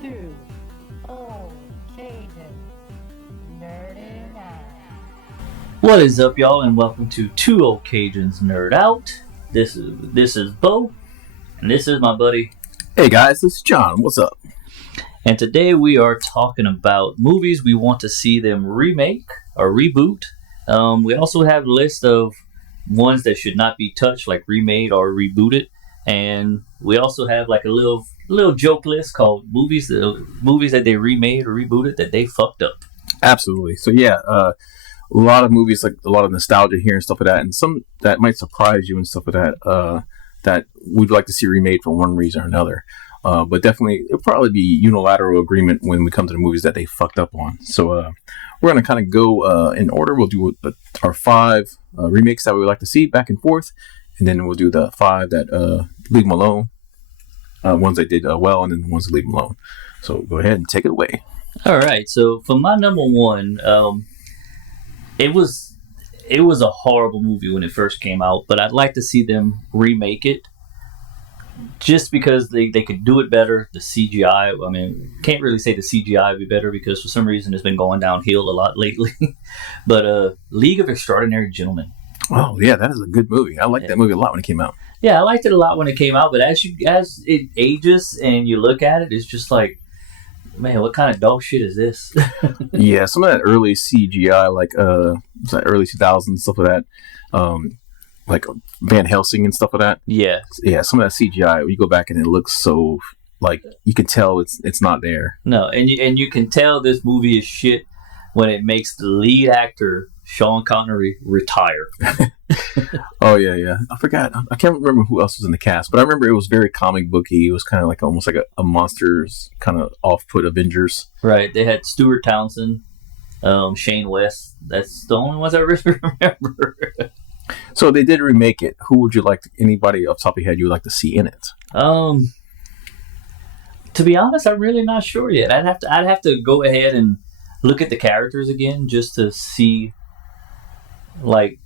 Two old Cajun nerding out. What is up, y'all, and welcome to Two Old Cajuns Nerd Out. This is Bo, and this is my buddy. Hey guys, this is John. What's up? And today we are talking about movies we want to see them remake or reboot. We also have a list of ones that should not be touched, like remade or rebooted. And we also have like a little joke list called movies that they remade or rebooted that they fucked up. Absolutely. So yeah, a lot of movies, like a lot of nostalgia here and stuff like that, and some that might surprise you and stuff like that, that we'd like to see remade for one reason or another. But definitely, it'll probably be unilateral agreement when we come to the movies that they fucked up on. So we're going to kind of go in order. We'll do our 5 remakes that we would like to see back and forth, and then we'll do the 5 that leave them alone, ones that did well, and then the ones that leave them alone. So go ahead and take it away. All right. So for my number one, it was a horrible movie when it first came out, but I'd like to see them remake it. Just because they could do it better. The CGI, I mean, can't really say the CGI would be better because for some reason it's been going downhill a lot lately. But League of Extraordinary Gentlemen. Oh yeah, that is a good movie. I liked that movie a lot when it came out. Yeah, I liked it a lot when it came out, but as it ages and you look at it, it's just like, man, what kind of dog shit is this? Yeah, some of that early CGI, like early 2000s stuff like that. Like Van Helsing and stuff like that. Yeah. Yeah, some of that CGI, you go back and it looks so, like, you can tell it's not there. No, and you can tell this movie is shit when it makes the lead actor, Sean Connery, retire. Oh, yeah. I forgot. I can't remember who else was in the cast, but I remember it was very comic booky. It was kind of like almost like a monsters kind of off-put Avengers. Right. They had Stuart Townsend, Shane West. That's the only ones I really remember. So they did remake it. Who would you like? Anybody off the top of your head you would like to see in it? To be honest, I'm really not sure yet. I'd have to go ahead and look at the characters again just to see, like,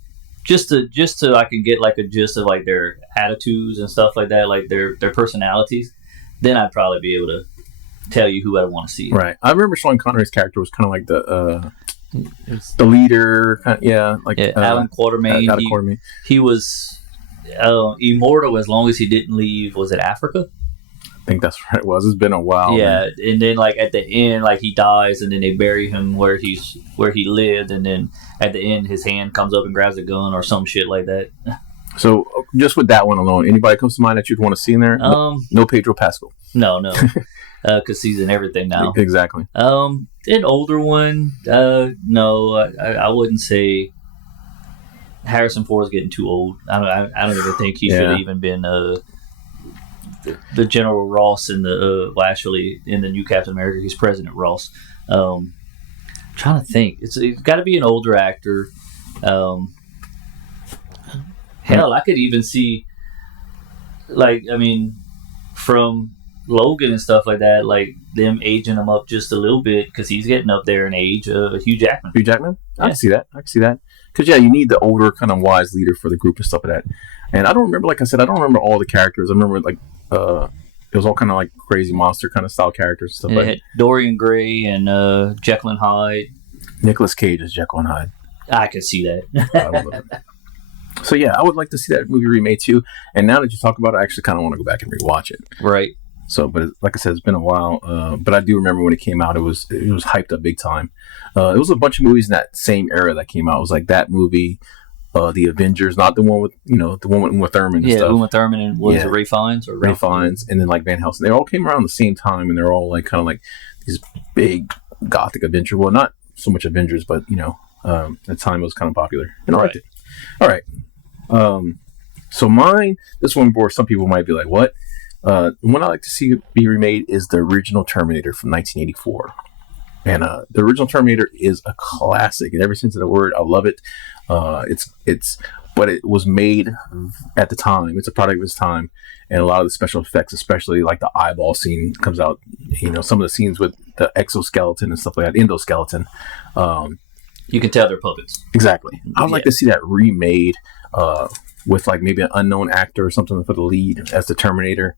just so I can get like a gist of like their attitudes and stuff like that, like their personalities. Then I'd probably be able to tell you who I want to see. Right. I remember Sean Connery's character was kind of like the leader, Alan Quatermain. Alan Quatermain. He was immortal as long as he didn't leave. Was it Africa? I think that's right. It was. It's been a while. Yeah, man. And then like at the end, like he dies, and then they bury him where he lived, and then at the end, his hand comes up and grabs a gun or some shit like that. So just with that one alone, anybody comes to mind that you'd want to see in there? No Pedro Pascal. No. Because he's in everything now. Exactly. An older one, no, I wouldn't say. Harrison Ford's getting too old. I don't even think he should have even been the General Ross in the actually in the new Captain America. He's President Ross. I'm trying to think. It's got to be an older actor. Hell, I could even see, like, I mean, from Logan and stuff like that, like them aging him up just a little bit because he's getting up there in age. Hugh Jackman. Hugh Jackman? I can see that. Because, yeah, you need the older kind of wise leader for the group and stuff like that. And I don't remember, like I said, I don't remember all the characters. I remember, like, it was all kind of like crazy monster kind of style characters and stuff like that. Dorian Gray and Jekyll and Hyde. Nicolas Cage as Jekyll and Hyde. I can see that. So, yeah, I would like to see that movie remade too. And now that you talk about it, I actually kind of want to go back and rewatch it. Right. So, but like I said, it's been a while. But I do remember when it came out, it was hyped up big time. It was a bunch of movies in that same era that came out. It was like that movie, The Avengers, not the one with the one with Uma Thurman. And stuff. Uma Thurman and was it Ray Fiennes or Ray Fiennes, and then like Van Helsing. They all came around the same time, and they're all like kind of like these big gothic Avengers. Well, not so much Avengers, but at the time it was kind of popular, and I liked it. All right. So mine, this one where some people might be like, what? The one I like to see be remade is the original Terminator from 1984. And the original Terminator is a classic in every sense of the word. I love it. But it was made at the time. It's a product of its time. And a lot of the special effects, especially like the eyeball scene comes out, some of the scenes with the exoskeleton and stuff like that, endoskeleton. You can tell they're puppets. Exactly. I would like to see that remade with like maybe an unknown actor or something for the lead as the Terminator.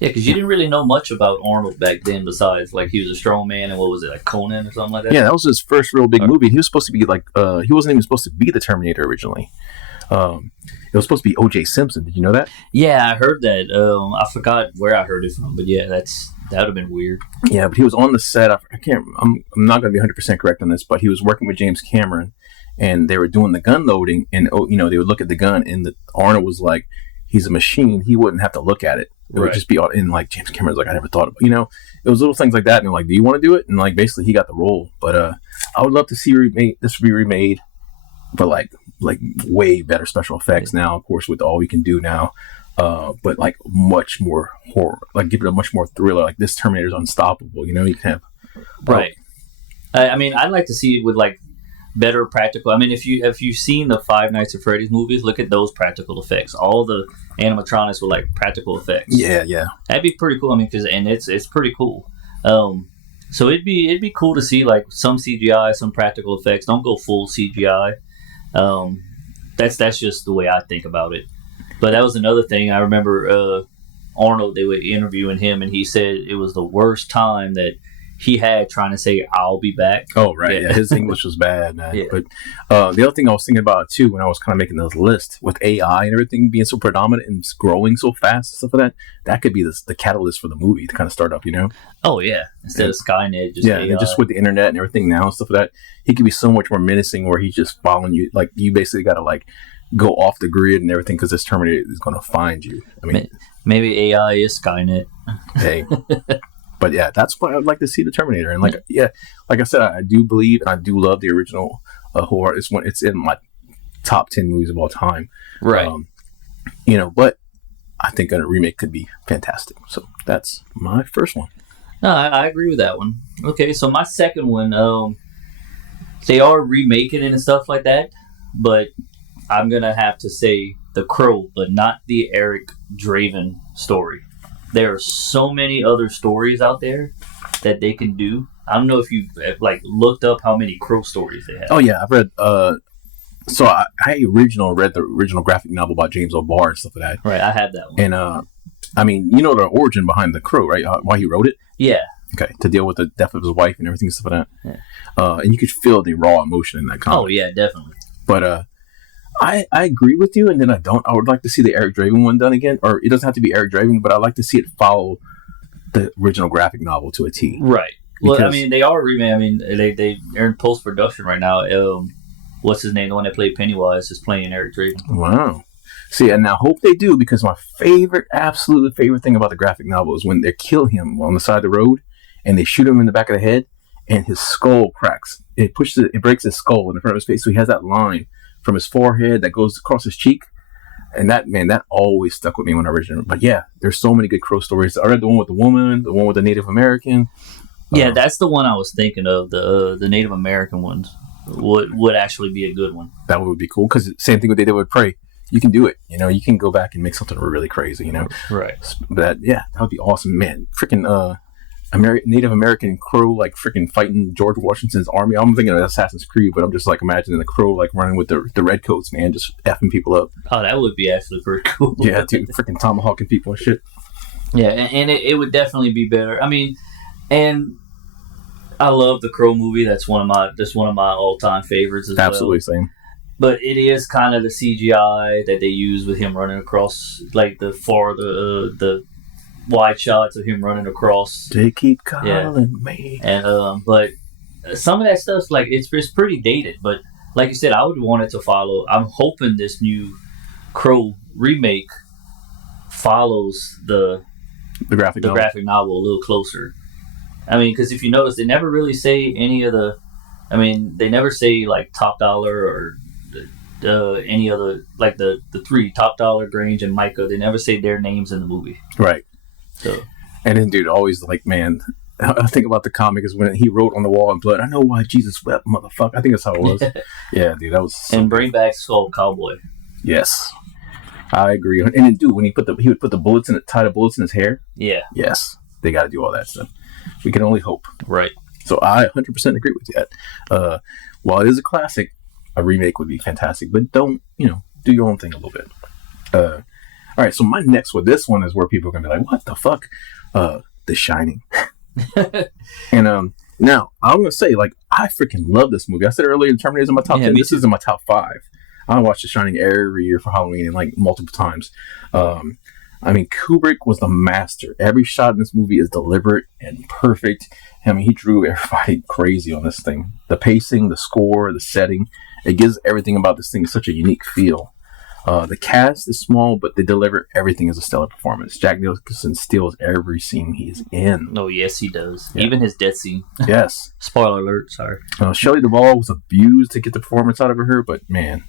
Yeah, because you didn't really know much about Arnold back then, besides like he was a strong man and what was it, like Conan or something like that. Yeah, that was his first real big movie. He was supposed to be like he wasn't even supposed to be the Terminator originally. It was supposed to be O.J. Simpson. Did you know that? Yeah, I heard that. I forgot where I heard it from, but yeah, that would have been weird. Yeah, but he was on the set. I can't. I'm not going to be 100% correct on this, but he was working with James Cameron, and they were doing the gun loading, and they would look at the gun, and Arnold was like, he's a machine. He wouldn't have to look at it. It would just be all in. Like James Cameron's like, I never thought of it. It was little things like that, and they're like, do you want to do it? And like basically, he got the role. But I would love to see this be remade, but like way better special effects now, of course, with all we can do now. But like much more horror, like give it a much more thriller. Like this Terminator's unstoppable. You can have right. I mean, I'd like to see it with like better practical. I mean, if you've seen the Five Nights at Freddy's movies, look at those practical effects. All the animatronics were like practical effects. Yeah, that'd be pretty cool. I mean, it's pretty cool. So it'd be cool to see like some CGI, some practical effects. Don't go full CGI. That's just the way I think about it. But that was another thing. I remember Arnold, they were interviewing him, and he said it was the worst time that he had trying to say, I'll be back. Oh, right. Yeah, his English was bad, man. Yeah. But the other thing I was thinking about, too, when I was kind of making this list, with AI and everything being so predominant and growing so fast and stuff like that could be the catalyst for the movie to kind of start up, Oh, yeah. Instead of Skynet, just AI. And just with the internet and everything now and stuff like that, he could be so much more menacing where he's just following you. Like, you basically got to, like, go off the grid and everything because this Terminator is going to find you. I mean, maybe AI is Skynet. Hey. But yeah, that's why I'd like to see the Terminator. And like I said, I do believe and I do love the original horror. It's in my top 10 movies of all time. Right. But I think a remake could be fantastic. So that's my first one. No, I agree with that one. Okay, so my second one, they are remaking it and stuff like that, but I'm gonna have to say The Crow, but not the Eric Draven story. There are so many other stories out there that they can do. I don't know if you like looked up how many Crow stories they have. Oh yeah, I've read. So I read the original graphic novel about James O'Barr and stuff like that. Right, I have that one. And I mean, you know the origin behind The Crow, right? Why he wrote it? Yeah. Okay, to deal with the death of his wife and everything and stuff like that. Yeah. And you could feel the raw emotion in that comic. Oh yeah, definitely. But I agree with you, and then I don't. I would like to see the Eric Draven one done again, or it doesn't have to be Eric Draven, but I'd like to see it follow the original graphic novel to a T. Right. Well, I mean, they are remaking. I mean, they're in post production right now. What's his name? The one that played Pennywise is playing Eric Draven. Wow. See, and I hope they do, because my absolute favorite thing about the graphic novel is when they kill him on the side of the road, and they shoot him in the back of the head, and his skull cracks. It breaks his skull in the front of his face, so he has that line from his forehead that goes across his cheek. And that always stuck with me when I read it. But yeah, there's so many good Crow stories. I read the one with the woman, the one with the Native American. Yeah, that's the one I was thinking of. The Native American ones would actually be a good one. That would be cool, because same thing what they did with Prey. You can do it. You can go back and make something really crazy. Right. But yeah, that would be awesome, man. Freaking Native American Crow like freaking fighting George Washington's army. I'm thinking of Assassin's Creed, but I'm just like imagining the Crow like running with the redcoats, man, just effing people up. Oh, that would be actually pretty cool. Yeah, dude, freaking tomahawking people and shit. Yeah, and it would definitely be better. I mean, and I love the Crow movie. That's one of my all-time favorites as Absolutely well. Same. But it is kind of the CGI that they use with him running across, like the wide shots of him running across. They keep calling me. And but some of that stuff's like it's pretty dated. But like you said, I would want it to follow. I'm hoping this new Crow remake follows the graphic novel a little closer. I mean, because if you notice, they never really say any of the. I mean, they never say like Top Dollar or any other, like the three, Top Dollar, Grange, and Micah. They never say their names in the movie. Right. So. And then, dude, always like, man, I think about the comic is when he wrote on the wall in blood, I know why Jesus wept, motherfucker. I think that's how it was. Yeah, dude, that was. And bring back Skull Cowboy. Yes, I agree. And then, dude, when he would put the bullets in it, tie the bullets in his hair. Yeah. Yes, they got to do all that stuff. We can only hope. Right. So I 100% agree with that. While it is a classic, a remake would be fantastic, but don't, do your own thing a little bit. All right, so my next one, this one is where people are gonna be like, "What the fuck?" The Shining. And now I'm gonna say, like, I freaking love this movie. I said earlier, Terminator's in my top 10. This is in my top 5. I watch The Shining every year for Halloween and like multiple times. I mean, Kubrick was the master. Every shot in this movie is deliberate and perfect. I mean, he drew everybody crazy on this thing. The pacing, the score, the setting, it gives everything about this thing such a unique feel. The cast is small, but they deliver everything as a stellar performance. Jack Nicholson steals every scene he's in. Oh, yes, he does. Yeah. Even his death scene. Yes. Spoiler alert, sorry. Shelley Duvall was abused to get the performance out of her, but man,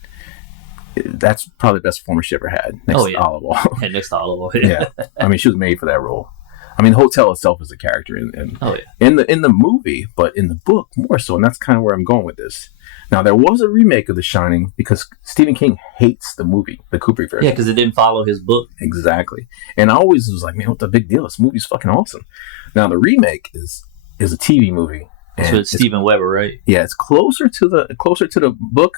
that's probably the best performance she ever had. Next to Oliver. Yeah, next to Oliver. Yeah. I mean, she was made for that role. I mean, the hotel itself is a character in the movie, but in the book more so, and that's kind of where I'm going with this. Now, there was a remake of The Shining because Stephen King hates the movie, the Kubrick version. Yeah, because it didn't follow his book. Exactly. And I always was like, man, what the big deal? This movie's fucking awesome. Now, the remake is a TV movie. So it's Steven Weber, right? Yeah, it's closer to the book,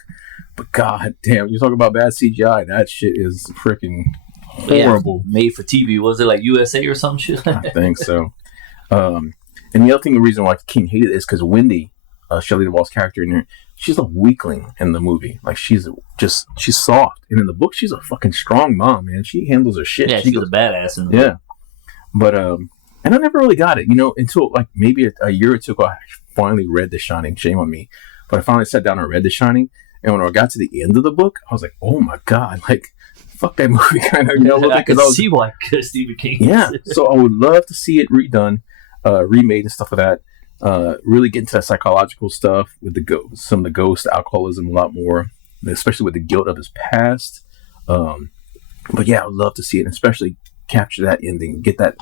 but god damn, you talk about bad CGI, that shit is freaking horrible. Yeah, made for TV. Was it like USA or some shit? I think so. And the other thing, the reason why King hated it is because Wendy, Shelley Duvall's character in there, she's a weakling in the movie. Like, she's soft. And in the book, she's a fucking strong mom, man. She handles her shit. Yeah, she's a badass in the book. Yeah. But, and I never really got it, until like maybe a year or two ago, I finally read The Shining. Shame on me. But I finally sat down and read The Shining. And when I got to the end of the book, I was like, oh my God, like, fuck that movie kind of. I could see why Stephen King. Yeah. So I would love to see it redone, remade and stuff like that. Really get into that psychological stuff with some of the ghost, alcoholism a lot more, especially with the guilt of his past. But yeah, I would love to see it, and especially capture that ending, get that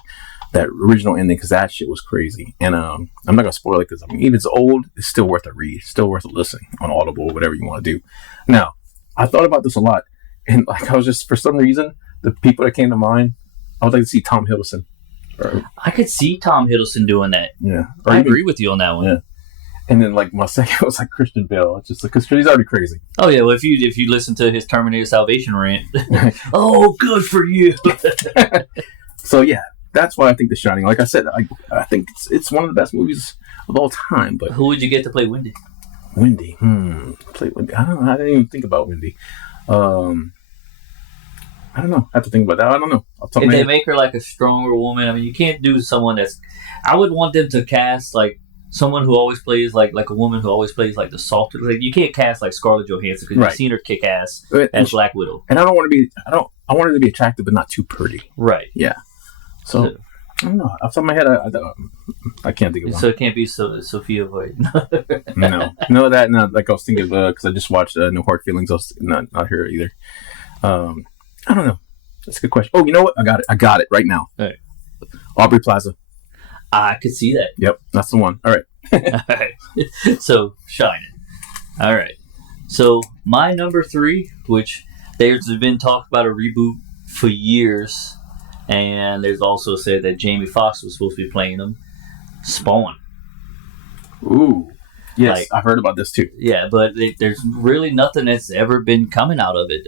original ending, because that shit was crazy. And I'm not gonna spoil it because even if it's old, it's still worth a read, still worth a listen on Audible, whatever you want to do. Now, I thought about this a lot, and like I was just, for some reason, the people that came to mind, I would like to see Tom Hiddleston. I could see Tom Hiddleston doing that. Yeah, I agree with you on that one. Yeah. And then like my second was like Christian Bale. It's just like, because he's already crazy. Oh yeah, well if you listen to his Terminator Salvation rant, oh good for you. So yeah, that's why I think The Shining. Like I said, I think it's one of the best movies of all time. But who would you get to play Wendy? Play Wendy. I don't know. I didn't even think about Wendy. I don't know. I have to think about that. I don't know. If they make her like a stronger woman, I mean, you can't do someone that's. I would want them to cast like someone who always plays like a woman who always plays like the softer. Like, you can't cast like Scarlett Johansson because you've seen her kick ass as Black Widow. And I don't want to be. I want her to be attractive, but not too pretty. Right. Yeah. So I don't know. Off the top of my head, I can't think of one. So it can't be Sophia Voigt. No, that. No, like I was thinking of because I just watched No Hard Feelings. I was not here either. I don't know. That's a good question. Oh, you know what? I got it right now. All right. Aubrey Plaza. I could see that. Yep, that's the one. All right. All right. So, Shining. All right. So, my number 3, which there's been talk about a reboot for years, and there's also said that Jamie Foxx was supposed to be playing him. Spawn. Ooh. Yes, I've heard about this too. Yeah, but there's really nothing that's ever been coming out of it.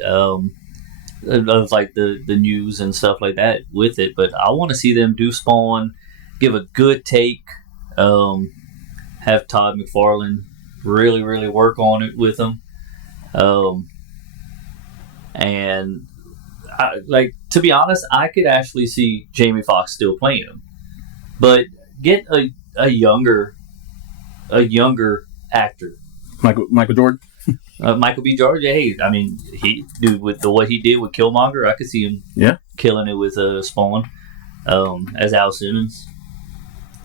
Of like the news and stuff like that with it, but I want to see them do Spawn, give a good take, have Todd McFarlane really work on it with them, and to be honest, I could actually see Jamie Foxx still playing him, but get a younger actor, Michael Jordan. Michael B. Jordan, hey, I mean, with what he did with Killmonger, I could see him killing it with Spawn as Al Simmons.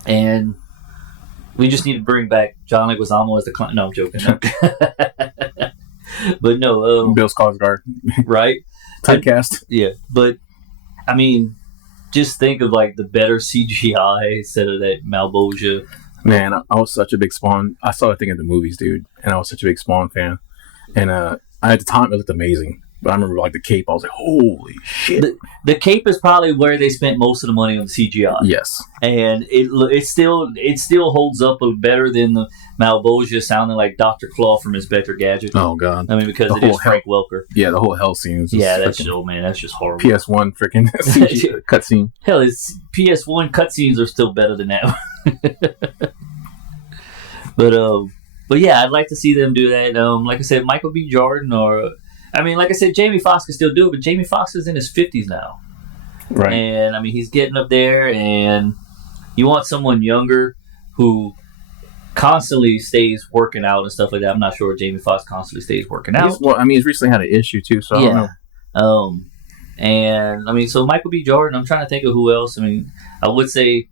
And we just need to bring back John Leguizamo as the clown. No, I'm joking. But no. Bill Skarsgård. Right? Typecast. Yeah, but, I mean, just think of, like, the better CGI instead of that Malboja. Man, I was such a big Spawn. I saw that thing at the movies, dude. And I was such a big Spawn fan. And at the time, it looked amazing. But I remember like the cape. I was like, holy shit. The cape is probably where they spent most of the money on CGI. Yes, and it still holds up better than the Malbosia sounding like Dr. Claw from Inspector Gadget. Oh god. I mean, because it is Frank Welker. Yeah, the whole hell scene. That's just horrible. PS1 freaking cutscene. Hell, it's PS1 cutscenes are still better than that. But yeah, I'd like to see them do that. Like I said, Michael B. Jordan like I said, Jamie Foxx can still do it, but Jamie Foxx is in his 50s now. Right. And, I mean, he's getting up there, and you want someone younger who constantly stays working out and stuff like that. I'm not sure Jamie Foxx constantly stays working out. He's recently had an issue, too, so I don't know. And, I mean, so Michael B. Jordan, I'm trying to think of who else. I mean, I would say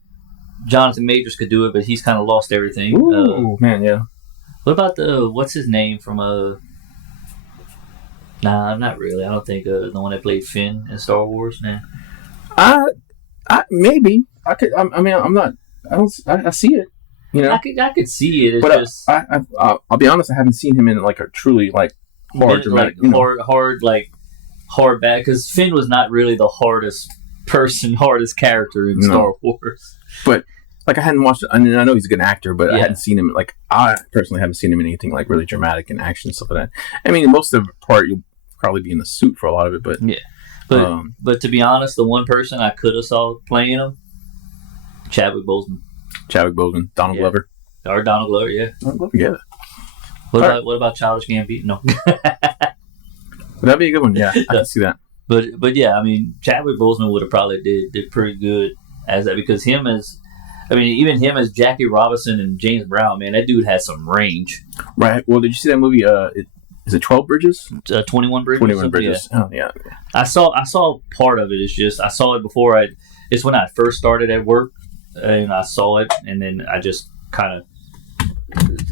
Jonathan Majors could do it, but he's kind of lost everything. Ooh, man, yeah. What about what's his name from Nah, not really. I don't think the one that played Finn in Star Wars, man. Maybe I could. I mean, I'm not. I see it. You know, I could see it. It's but just I'll be honest. I haven't seen him in like a truly like hard dramatic, hard bad. Because Finn was not really the hardest character in Star Wars. But like I hadn't watched it. I mean, I know he's a good actor, but I hadn't seen him. Like I personally haven't seen him in anything like really dramatic and action stuff like that. I mean, most of the part you'll probably be in the suit for a lot of it, but yeah. But to be honest, the one person I could have saw playing him, Chadwick Boseman, Donald Glover, or Donald Glover, yeah. Yeah. What about Childish Gambino? No. That'd be a good one. Yeah, I can see that. But yeah, I mean, Chadwick Boseman would have probably did pretty good as that, because even him as Jackie Robinson and James Brown, man, that dude has some range. Right. Well, did you see that movie? Is it 12 Bridges? 21 Bridges. 21 Bridges. Yeah. Oh, yeah. I saw part of it. It's just I saw it before it's when I first started at work, and I saw it, and then I just kind of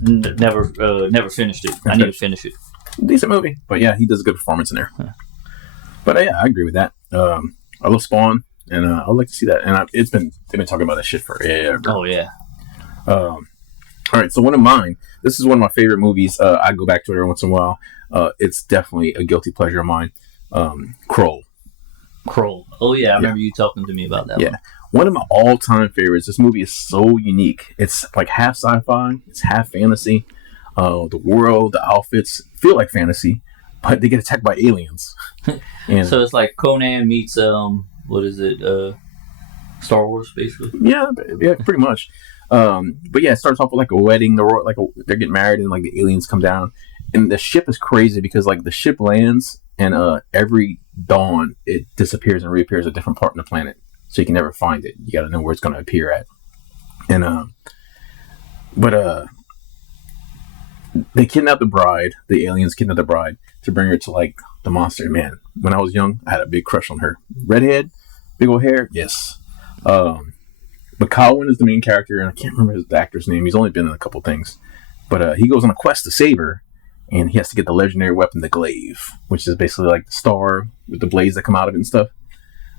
never finished it. I need to finish it. Decent movie, but yeah, he does a good performance in there. Yeah. But yeah, I agree with that. I love Spawn, and I'd like to see that. And they've been talking about that shit forever. Oh yeah. All right, so one of mine. This is one of my favorite movies. I go back to it every once in a while. It's definitely a guilty pleasure of mine. Kroll. Oh yeah, I remember you talking to me about that. Yeah, one of my all-time favorites. This movie is so unique. It's like half sci-fi, it's half fantasy. The world, the outfits feel like fantasy, but they get attacked by aliens. And so it's like Conan meets what is it? Star Wars, basically. Yeah, pretty much. But yeah, it starts off with like a wedding. They're getting married, and like the aliens come down, and the ship is crazy because like the ship lands, and every dawn it disappears and reappears at a different part of the planet, so you can never find it. You got to know where it's going to appear at. And they kidnap the bride. The aliens kidnap the bride to bring her to like the monster. Man, when I was young, I had a big crush on her. Redhead, big old hair. Yes. But Cajuns is the main character, and I can't remember the actor's name. He's only been in a couple things. But he goes on a quest to save her, and he has to get the legendary weapon, the glaive, which is basically like the star with the blades that come out of it and stuff.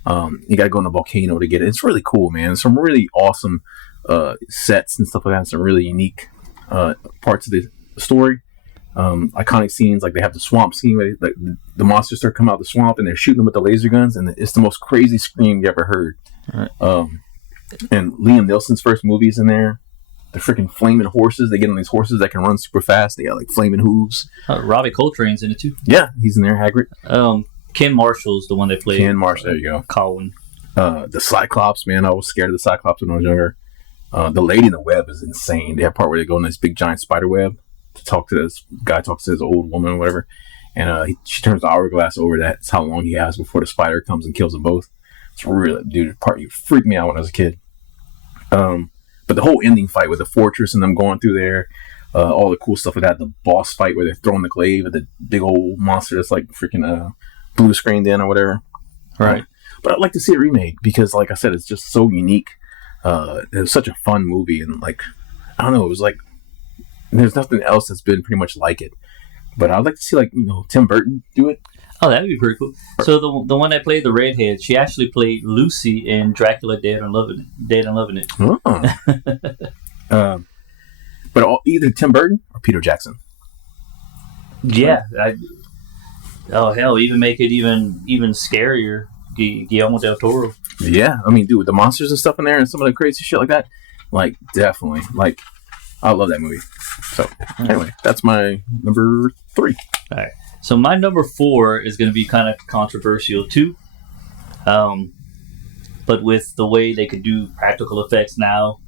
You got to go in a volcano to get it. It's really cool, man. Some really awesome sets and stuff like that. Some really unique parts of the story. Iconic scenes, like they have the swamp scene where like the monsters start coming out of the swamp, and they're shooting them with the laser guns, and it's the most crazy scream you ever heard. Right. And Liam Neeson's first movie is in there. The freaking flaming horses. They get on these horses that can run super fast. They got like flaming hooves. Robbie Coltrane's in it too. Yeah, he's in there. Hagrid. Ken Marshall's the one that played. Ken Marshall. There you go. Colin. The Cyclops. Man, I was scared of the Cyclops when I was younger. The Lady in the Web is insane. They have a part where they go in this big giant spider web to talk to this guy. Talks to this old woman or whatever, and she turns the hourglass over. That's how long he has before the spider comes and kills them both. It's really, dude, part you freaked me out when I was a kid. But the whole ending fight with the fortress and them going through there, all the cool stuff with that, the boss fight where they're throwing the glaive at the big old monster that's like freaking blue screened in or whatever. Right. But I'd like to see it remade because, like I said, it's just so unique. It was such a fun movie, and like, I don't know, it was like there's nothing else that's been pretty much like it. But I'd like to see like Tim Burton do it. Oh, that'd be pretty cool. So the one that played the redhead, she actually played Lucy in Dracula Dead and Loving It. Oh. But either Tim Burton or Peter Jackson. Yeah, Oh hell, even make it even scarier. Guillermo del Toro. Yeah, I mean, dude, with the monsters and stuff in there and some of the crazy shit like that, like definitely, like I love that movie. So anyway, that's my number 3. All right. So my number 4 is going to be kind of controversial too. But with the way they could do practical effects now,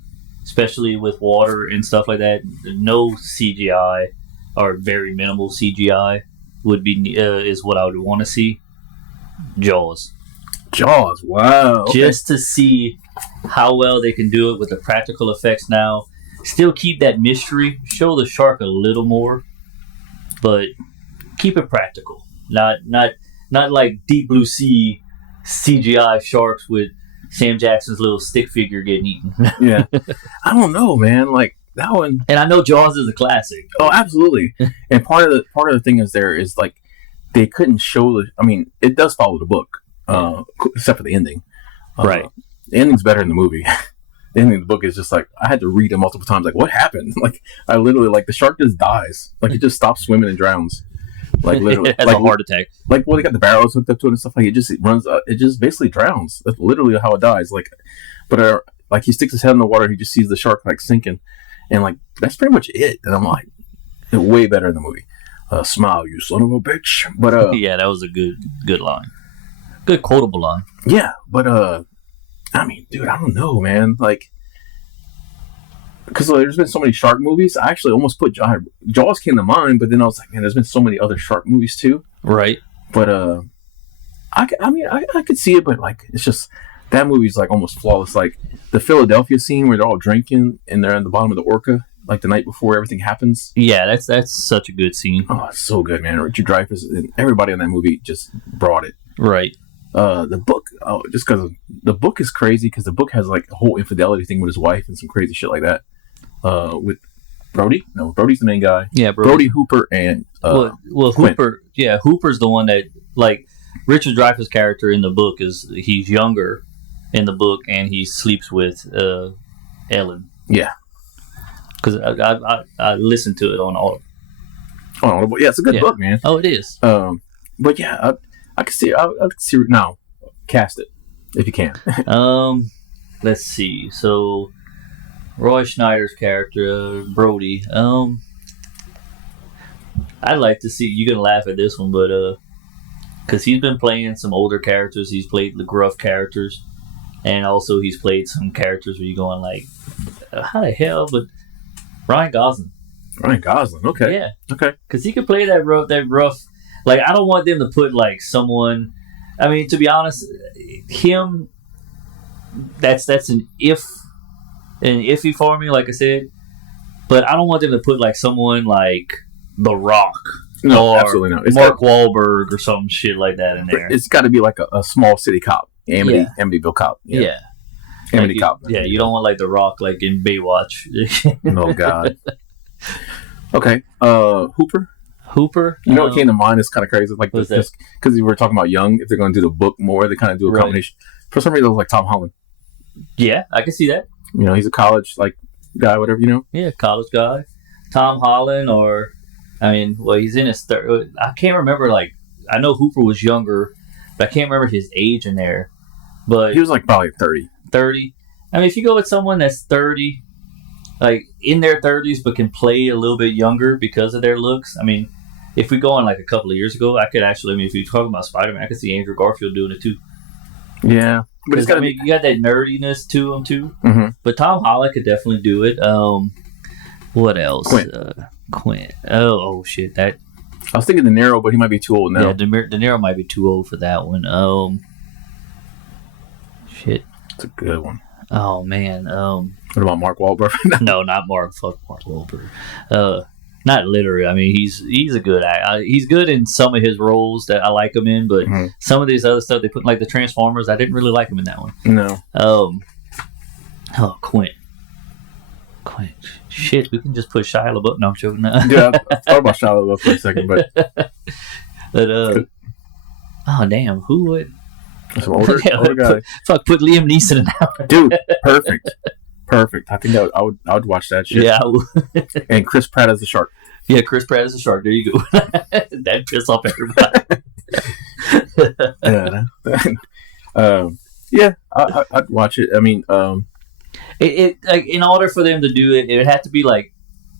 especially with water and stuff like that, no CGI or very minimal CGI would be is what I would want to see. Jaws. Jaws, wow. Okay. Just to see how well they can do it with the practical effects now. Still keep that mystery. Show the shark a little more, but keep it practical. Not like Deep Blue Sea CGI sharks with Sam Jackson's little stick figure getting eaten. Yeah, I don't know, man. Like that one. And I know Jaws is a classic. Oh, absolutely. And part of the thing is there is like they couldn't show the. I mean, it does follow the book, except for the ending. Right. The ending's better in the movie. The ending of the book is just like I had to read it multiple times. Like, what happened? Like, I literally like the shark just dies. Like, it just stops swimming and drowns. Like literally, it has like a heart attack. Like, well, they got the barrels hooked up to it and stuff. Like, it runs. It just basically drowns. That's literally how it dies. Like, but like he sticks his head in the water. He just sees the shark like sinking, and like that's pretty much it. And I'm like, way better in the movie. Smile, you son of a bitch. But yeah, that was a good line. Good quotable line. Yeah, but I mean, dude, I don't know, man. Like, because there's been so many shark movies. I actually almost put Jaws came to mind, but then I was like, man, there's been so many other shark movies too. Right. But I could see it, but like, it's just that movie's like almost flawless. Like the Philadelphia scene where they're all drinking and they're on the bottom of the Orca, like the night before everything happens. Yeah, that's such a good scene. Oh, it's so good, man. Richard Dreyfuss and everybody in that movie just brought it. Right. The book, just because the book is crazy, because the book has like a whole infidelity thing with his wife and some crazy shit like that. With Brody, no, Brody's the main guy. Yeah, Brody Hooper and well, Quint. Hooper. Yeah, Hooper's the one that like Richard Dreyfuss' character in the book he's younger in the book and he sleeps with Ellen. Yeah, because I listened to it on Audible. On Audible, yeah, it's a good book, man. Oh, it is. But yeah, I can see. I can see now. Cast it if you can. Let's see. So, Roy Schneider's character, Brody. I'd like to see. You're gonna laugh at this one, but because he's been playing some older characters. He's played the gruff characters, and also he's played some characters where you're going like, how the hell? But Ryan Gosling. Ryan Gosling. Okay. Yeah. Okay. Because he could play that rough. Like, I don't want them to put, like, someone... I mean, to be honest, him... That's an iffy for me, like I said. But I don't want them to put, like, someone like The Rock. No, or absolutely not. It's Mark Wahlberg or some shit like that in there. It's got to be like a small city cop. Amityville cop. Yeah. Amity cop. Yeah, you don't want, like, The Rock, like, in Baywatch. Oh, God. Okay. Hooper? You know what came to mind is kind of crazy, like this because we were talking about Young. If they're going to do the book more, they kind of do a combination. For some reason, it was like Tom Holland. Yeah, I can see that. You know, he's a college like guy, whatever. You know. Yeah, college guy, Tom Holland, or I mean, well, he's in his third. I can't remember. Like, I know Hooper was younger, but I can't remember his age in there. But he was like probably 30. 30. I mean, if you go with someone that's 30, like in their 30s, but can play a little bit younger because of their looks. I mean. If we go on like a couple of years ago, I could actually. I mean, if you're talking about Spider-Man, I could see Andrew Garfield doing it too. Yeah, but it's got to be. You got that nerdiness to him too. Mm-hmm. But Tom Holland could definitely do it. What else? Quint. Oh shit! That I was thinking De Niro, but he might be too old now. Yeah, De Niro might be too old for that one. Shit. It's a good one. Oh man. What about Mark Wahlberg? No, not Mark. Fuck Mark Wahlberg. Not literally. I mean, he's a good actor. He's good in some of his roles that I like him in, but some of these other stuff they put in, like the Transformers, I didn't really like him in that one. No. Quint. Shit, we can just put Shia LaBeouf. No, I'm joking. Yeah, I thought about Shia LaBeouf for a second, but oh damn, who would? Some older guy. Put Liam Neeson in that one. Dude, perfect. Perfect. I think I would watch that shit. Yeah, And Chris Pratt as the shark. yeah. Chris Pratt is a shark. There you go. That piss off everybody. Yeah, I'd watch it. I mean, It like in order for them to do it, it would have to be like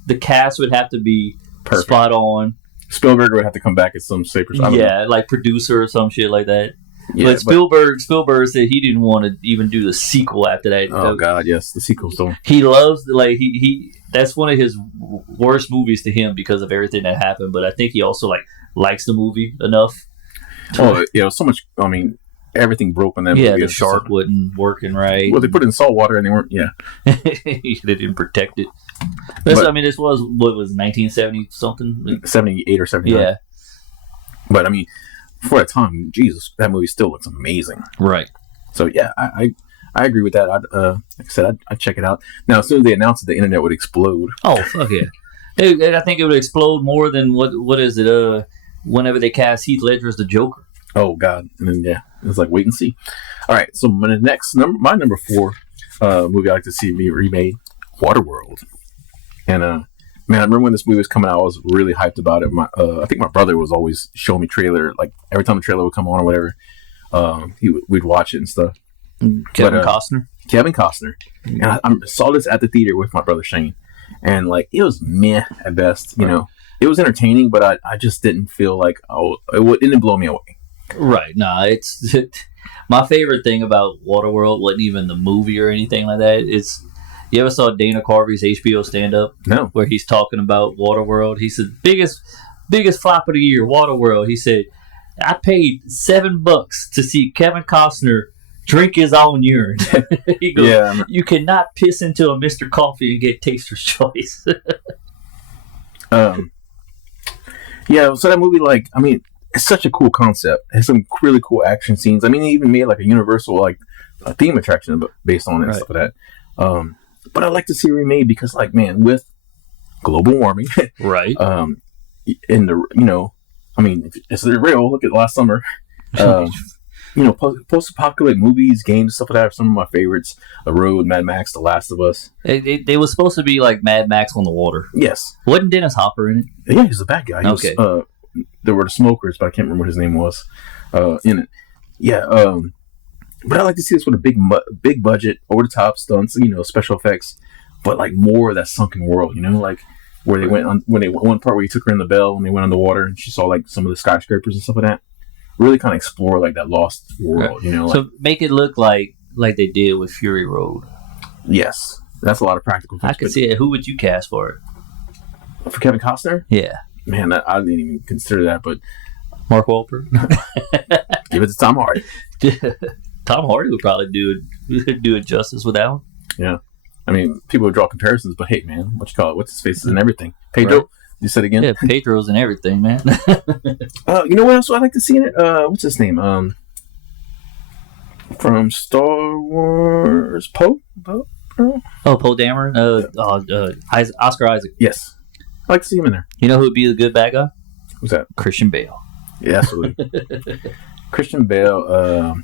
the cast would have to be Perfect. spot on. Spielberg would have to come back at some shape or something. Yeah, like producer or some shit like that. Yeah, but Spielberg said he didn't want to even do the sequel after that. Oh God, yes, the sequel's done. He loves like he that's one of his worst movies to him because of everything that happened. But I think he also likes the movie enough. Oh yeah, so much. I mean, everything broke on that movie. Yeah, the shark wasn't working right. Well, they put it in salt water and they weren't. Yeah, they didn't protect it. I mean, this was what was 1970 something, 78 or 79. Yeah, but I mean, for that time, Jesus, that movie still looks amazing. Right. So yeah, I agree with that. Like I said, I'd check it out. Now, as soon as they announced that the internet would explode. Oh fuck yeah! I think it would explode more than what is it? Whenever they cast Heath Ledger as the Joker. Oh God! And then yeah, it's like wait and see. All right, so my number 4 movie I like to see be remade, Waterworld. And man, I remember when this movie was coming out, I was really hyped about it. I think my brother was always showing me trailer, like every time the trailer would come on or whatever. We'd watch it and stuff. Kevin Costner. Kevin Costner. And I saw this at the theater with my brother Shane, and like it was meh at best. You know, it was entertaining, but I just didn't feel like it didn't blow me away. Right. Nah, it's my favorite thing about Waterworld wasn't even the movie or anything like that. It's you ever saw Dana Carvey's HBO stand-up? No. Where he's talking about Waterworld. He said biggest flop of the year, Waterworld. He said, I paid $7 to see Kevin Costner drink his own urine. He goes, yeah. You cannot piss into a Mr. Coffee and get Taster's Choice. Yeah, so that movie, like, I mean, it's such a cool concept. It has some really cool action scenes. I mean, it even made like a Universal like a theme attraction based on it and stuff like that. But I'd like to see it remade because, like, man, with global warming, right? In the I mean, it's real. Look at last summer. Post-apocalyptic movies, games, stuff like that are some of my favorites. The Road, Mad Max, The Last of Us. They were supposed to be like Mad Max on the water. Yes. Wasn't Dennis Hopper in it? Yeah, he's a bad guy. Okay. There were the smokers, but I can't remember what his name was in it. Yeah. But I like to see this with a big budget, over the top stunts, special effects, but like more of that sunken world, like where they went on one part where he took her in the bell and they went underwater and she saw like some of the skyscrapers and stuff like that. Really kind of explore like that lost world, So make it look like they did with Fury Road. Yes, that's a lot of practical effects. I could see it. Who would you cast for it? For Kevin Costner? Yeah. Man, I didn't even consider that, but Mark Wahlberg. Give it to Tom Hardy. Tom Hardy would probably do it justice with that one. Yeah, I mean, people would draw comparisons, but hey, man, what you call it? What's his face is in everything. Pedro, right. You said again? Yeah, Pedro's in everything, man. You know what else I'd like to see in it? What's his name? From Star Wars, Poe. Oh, Poe Dameron. Oscar Isaac. Yes, I'd like to see him in there. You know who would be the good bad guy? Who's that? Christian Bale. Yeah, absolutely. Christian Bale.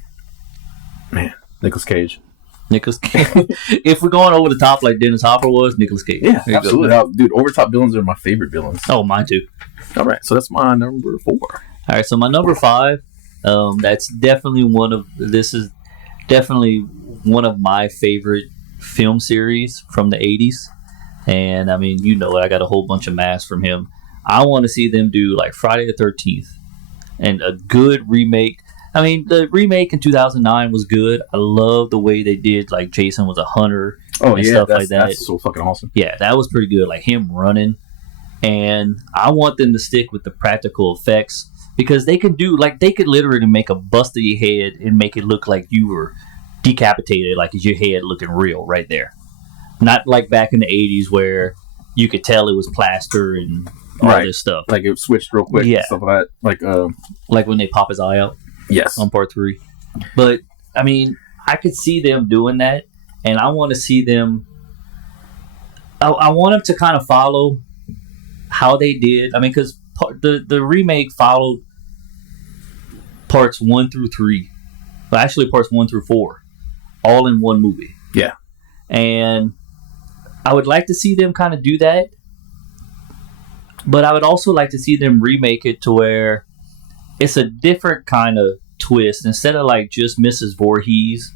Man, Nicolas Cage. If we're going over the top like Dennis Hopper was, Nicolas Cage. Yeah, absolutely. Dude, over the top villains are my favorite villains. Oh, mine too. All right, so that's my number 4. All right, so my number 5. That's definitely one of my favorite film series from the 80s. And I mean, I got a whole bunch of masks from him. I want to see them do like Friday the 13th and a good remake. I mean, the remake in 2009 was good. I love the way they did, like Jason was a hunter and stuff like that. That's so fucking awesome. Yeah, that was pretty good. Like him running. And I want them to stick with the practical effects because they could literally make a bust of your head and make it look like you were decapitated, like your head looking real right there. Not like back in the 80s where you could tell it was plaster and all this stuff. Like it switched real quick and stuff like that. Like when they pop his eye out. Yes. On part 3. But, I mean, I could see them doing that, and I want to see them... I want them to kind of follow how they did. I mean, because the remake followed parts 1 through 3. Well, actually, parts 1 through 4. All in one movie. Yeah. And I would like to see them kind of do that, but I would also like to see them remake it to where it's a different kind of twist. Instead of like just Mrs. Voorhees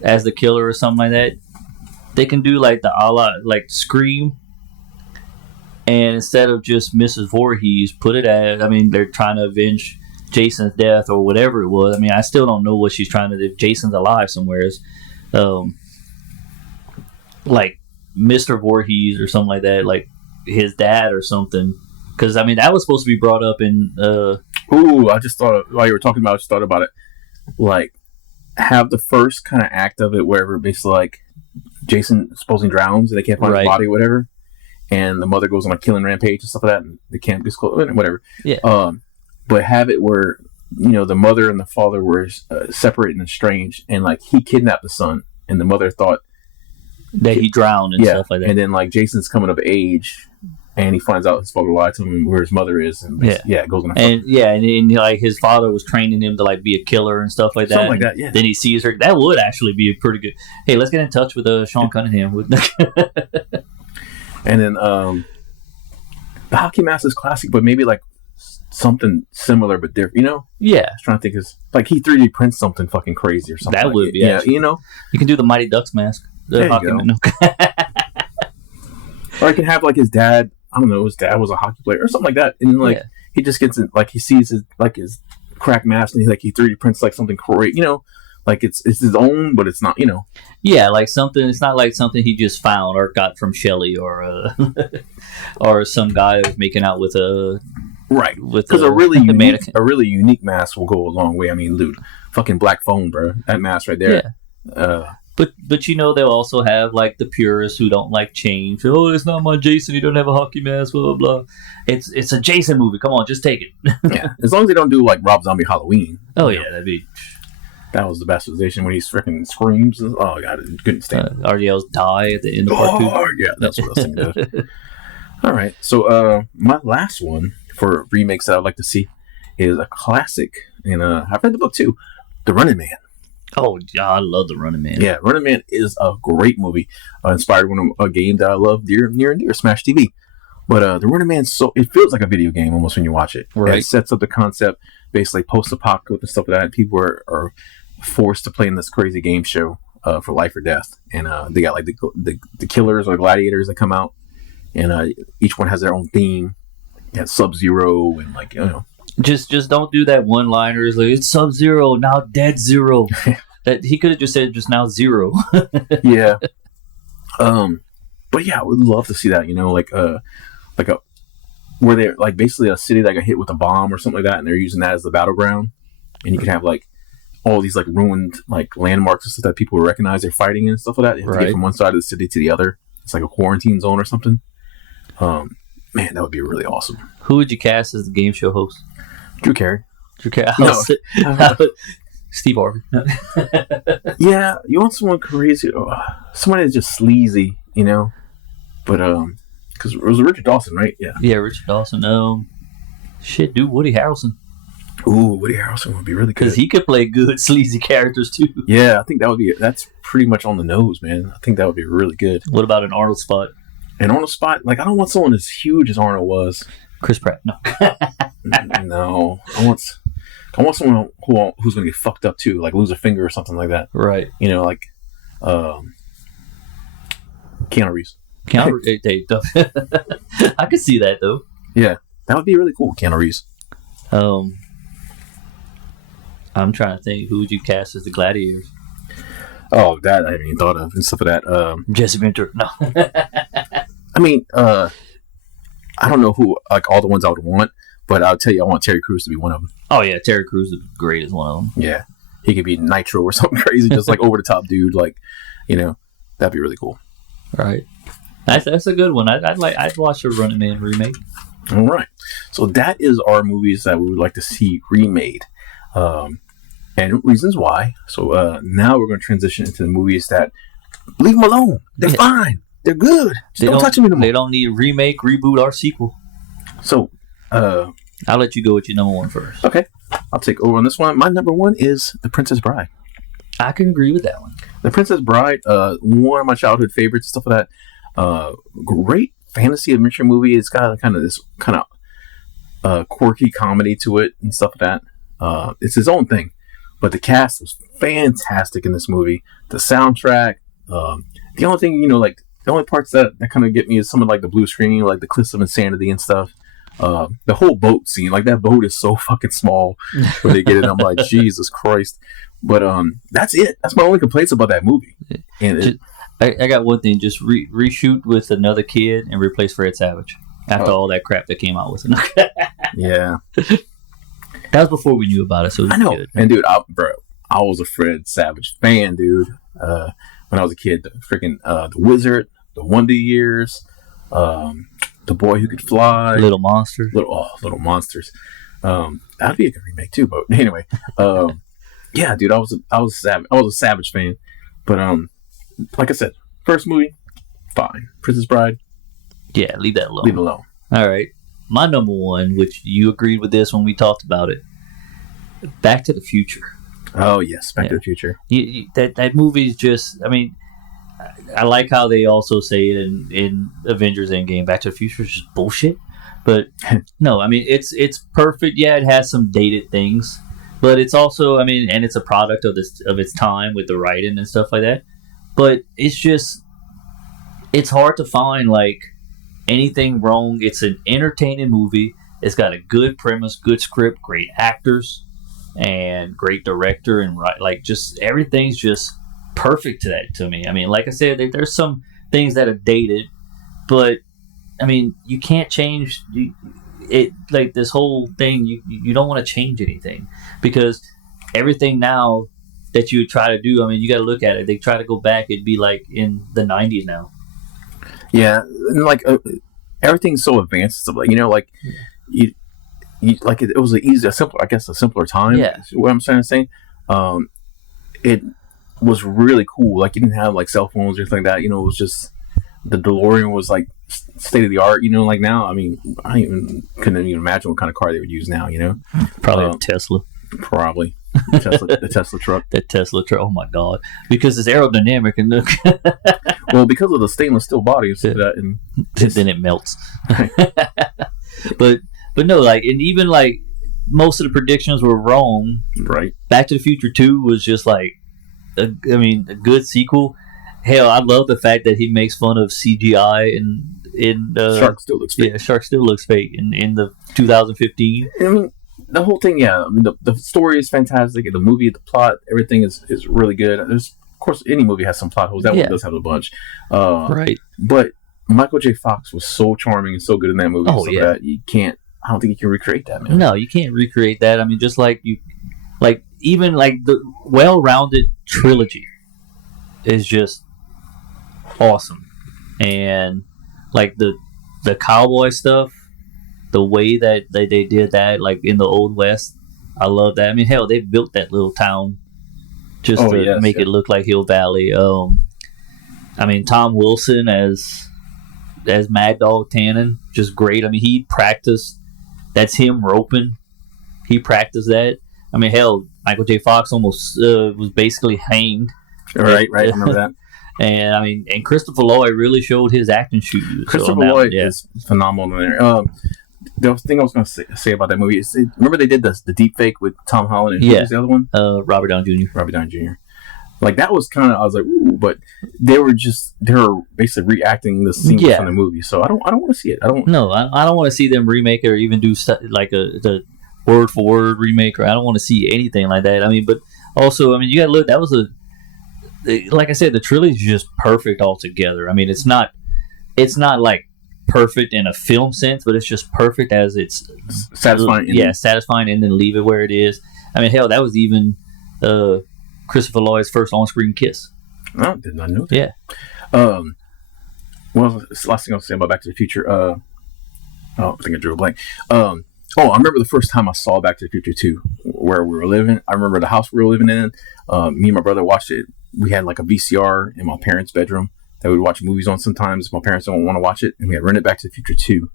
as the killer or something like that, they can do like the a la like Scream, and instead of just Mrs. Voorhees, put it as, I mean, they're trying to avenge Jason's death or whatever it was. I mean, I still don't know what she's trying to do. If Jason's alive somewhere, like Mr. Voorhees or something like that, like his dad or something. Because I mean, that was supposed to be brought up in. Ooh, I just thought while you were talking about it, I just thought about it. Like, have the first kind of act of it where basically like Jason supposedly drowns and they can't find his body or whatever, and the mother goes on a killing rampage and stuff like that, and they can't disclose it, whatever. Yeah. But have it where, you know, the mother and the father were separated and estranged, and like he kidnapped the son, and the mother thought that he drowned and stuff like that. And then like Jason's coming of age, and he finds out his father lied to him where his mother is, and it goes on. And like his father was training him to like be a killer and stuff like that. Something like that. Yeah. Then he sees her. That would actually be a pretty good. Hey, let's get in touch with Sean Cunningham. And then the Hockey Mask is classic, but maybe like something similar but different, you know? Yeah. I was trying to think, like he 3D prints something fucking crazy or something. That would be, actually. You know? You can do the Mighty Ducks mask. There you go. Or I can have like his dad, I don't know, his dad was a hockey player or something like that, and like he just gets in, like he sees his crack mask, and he 3D prints like something crazy, you know? Like it's his own, but it's not, you know. Yeah, like something. It's not like something he just found or got from Shelley or or some guy who's making out with a because a really unique mask will go a long way. I mean, dude, fucking Black Phone, bro, that mask right there. Yeah. But you know, they'll also have like the purists who don't like change. Oh, it's not my Jason. He don't have a hockey mask. Blah blah blah. It's a Jason movie. Come on, just take it. Yeah, as long as they don't do like Rob Zombie Halloween. Oh yeah, that'd be. That was the bastardization when he freaking screams. Oh god, I couldn't stand it. RDL's die at the end of part 2. Oh yeah, that's what I was thinking of. All right, so my last one for remakes that I'd like to see is a classic, and I've read the book too, The Running Man. Oh yeah, I love The Running Man. Yeah, Running Man is a great movie, inspired one of a game that I love near and dear, Smash TV. But The Running Man, it feels like a video game almost when you watch it. Right. It sets up the concept, basically post-apocalypse and stuff like that. And people are forced to play in this crazy game show for life or death. And they got like the killers or gladiators that come out, and each one has their own theme. You have Sub-Zero and like, you know. Just don't do that one-liners like it's Sub-Zero now dead Zero. That he could have just said just now Zero. Yeah. But yeah, I would love to see that. You know, like a where they're like basically a city that got hit with a bomb or something like that, and they're using that as the battleground, and you can have like all these like ruined like landmarks and stuff that people recognize they're fighting in and stuff like that. You have to get from one side of the city to the other. It's like a quarantine zone or something. Man, that would be really awesome. Who would you cast as the game show host? Drew Carey. No. Steve Harvey. Yeah, you want someone crazy, someone that's just sleazy, you know. But because it was Richard Dawson, right? Yeah, Richard Dawson. Shit, dude, Woody Harrelson. Ooh, Woody Harrelson would be really good because he could play good sleazy characters too. Yeah, I think that's pretty much on the nose, man. I think that would be really good. What about an Arnold spot? An Arnold spot? Like, I don't want someone as huge as Arnold was. Chris Pratt, no. No, I want someone who's going to get fucked up too, like lose a finger or something like that. Right. You know, like Keanu Reeves. I could see that though. Yeah, that would be really cool, Keanu Reeves. I'm trying to think, who would you cast as the gladiators? Oh, that I haven't even thought of and stuff of that. Jesse Ventura. No. I mean, I don't know who, like all the ones I would want, but I'll tell you, I want Terry Crews to be one of them. Oh yeah, Terry Crews is great as one of them. Yeah, he could be Nitro or something crazy, just like over the top dude. Like, you know, that'd be really cool. Right. That's a good one. I'd watch a Running Man remake. All right. So that is our movies that we would like to see remade, and reasons why. So now we're going to transition into the movies that leave them alone. They're fine. They're good. Just don't touch them anymore. They don't need remake, reboot, or sequel. So I'll let you go with your number one first. Okay. I'll take over on this one. My number one is The Princess Bride. I can agree with that one. The Princess Bride, one of my childhood favorites, stuff like that. Great fantasy adventure movie. It's got kind of this kind of quirky comedy to it and stuff like that. It's his own thing, but the cast was fantastic in this movie. The soundtrack. The only thing, like the only parts that kind of get me is some of like the blue screen, like the Cliffs of Insanity and stuff. The whole boat scene, like that boat is so fucking small when they get it. I'm like, Jesus Christ. But that's it. That's my only complaints about that movie. And I got one thing: just reshoot with another kid and replace Fred Savage after all that crap that came out with it. Yeah, that was before we knew about it. So it was I know. good. And dude, I was a Fred Savage fan, dude. When I was a kid, the freaking the Wizard, the Wonder Years, the Boy Who Could Fly, Little Monster, Little Monsters. That'd be a good remake too. But anyway, yeah, dude, I was a Savage fan. But like I said, first movie, fine. Princess Bride, yeah, leave that alone. leave it alone. All right, my number one, which you agreed with this when we talked about it, Back to the Future. Oh yes, Back to the Future. That movie is just. I mean, I like how they also say it in Avengers Endgame. Back to the Future is just bullshit. But no, I mean it's perfect. Yeah, it has some dated things, but it's also, I mean, and it's a product of its time with the writing and stuff like that. But it's hard to find like anything wrong. It's an entertaining movie. It's got a good premise, good script, great actors, and great director, and like just everything's just perfect to me. I mean, like I said, there's some things that are dated, but I mean, you can't change it. Like this whole thing, you don't want to change anything, because everything now that you try to do, I mean, you got to look at it. They try to go back, it'd be like in the 90s now. Yeah, and like everything's so advanced. So, like, like you like it was a simpler time. Yeah, what I'm trying to say. It was really cool. Like, you didn't have like cell phones or anything like that. It was just the DeLorean was like state of the art. Like now, I mean, couldn't even imagine what kind of car they would use now. Probably a Tesla. Probably the Tesla truck. That Tesla truck. Oh my God! Because it's aerodynamic and look. Well, because of the stainless steel body and stuff like that, and then it melts. But no, like, and even like most of the predictions were wrong. Right. Back to the Future 2 was just like, a good sequel. Hell, I love the fact that he makes fun of CGI in Shark still looks fake. Yeah, Shark still looks fake in the 2015. I mean, the whole thing, yeah. I mean, the story is fantastic. The movie, the plot, everything is really good. There's, of course, any movie has some plot holes. That one does have a bunch. Right. But Michael J. Fox was so charming and so good in that movie. Oh, yeah. That you can't. I don't think you can recreate that, man. No, you can't recreate that. I mean, just like even like the well-rounded trilogy is just awesome, and like the cowboy stuff, the way that they did that, like in the Old West, I love that. I mean, hell, they built that little town just to make it look like Hill Valley. I mean, Tom Wilson as Mad Dog Tannen, just great. I mean, he practiced. That's him roping. He practiced that. I mean, hell, Michael J. Fox almost was basically hanged. Right. I remember that. And I mean, and Christopher Lloyd really showed his acting shoes. Christopher Lloyd is phenomenal in there. The thing I was going to say about that movie is, remember they did the deep fake with Tom Holland and who was the other one? Robert Downey Jr. Robert Downey Jr. Like, that was kind of, I was like, ooh, but they were basically reacting the scenes from the movie. So I don't want to see it. I don't want to see them remake it or even do like the word for word remake, or I don't want to see anything like that. I mean, but also, I mean, you got to look, that was like I said, the trilogy is just perfect altogether. I mean, it's not like perfect in a film sense, but it's just perfect as it's satisfying. Satisfying, and then leave it where it is. I mean, hell, that was even Christopher Lloyd's first on-screen kiss. Oh, did not know that. Yeah. Well, this last thing I'll say about Back to the Future. I think I drew a blank. I remember the first time I saw Back to the Future 2, where we were living. I remember the house we were living in. Me and my brother watched it. We had like a VCR in my parents' bedroom that we'd watch movies on sometimes if my parents don't want to watch it. And we had rented Back to the Future 2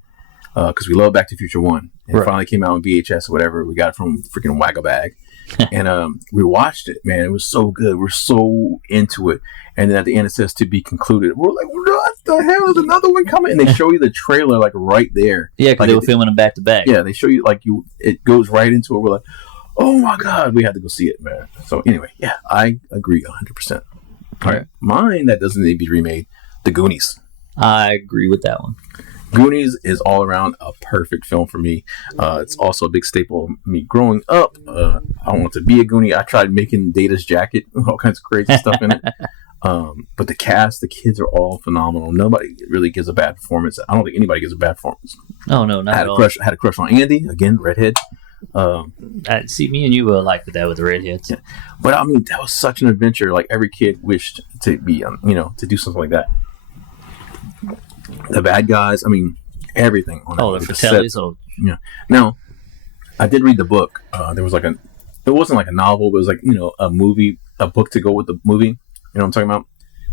because we love Back to the Future 1. And it finally came out on VHS or whatever. We got it from freaking Wag-A-Bag. And we watched it, man. It was so good. We're so into it. And then at the end it says, "to be concluded." We're like, what the the hell is another one coming? And they show you the trailer like right there. Yeah, because like, they were filming them back to back. Yeah, they show you like it goes right into it. We're like, oh my god, we had to go see it, man. So anyway, yeah, I agree 100%. All right, mine that doesn't need to be remade, The Goonies. I agree with that one. Goonies is all around a perfect film for me. It's also a big staple of me growing up. I want to be a Goonie. I tried making Data's jacket, all kinds of crazy stuff in it. But the cast, the kids are all phenomenal. Nobody really gives a bad performance. I don't think anybody gives a bad performance. Oh no, not I at all. had a crush on Andy, again, redhead. See, me and you were like that with the redheads. Yeah. But I mean, that was such an adventure. Like every kid wished to be, to do something like that. The bad guys, I mean, everything on that. Oh, the Fratellis. Oh, yeah. Now, I did read the book. There was it wasn't like a novel, but it was like, a book to go with the movie. You know what I'm talking about?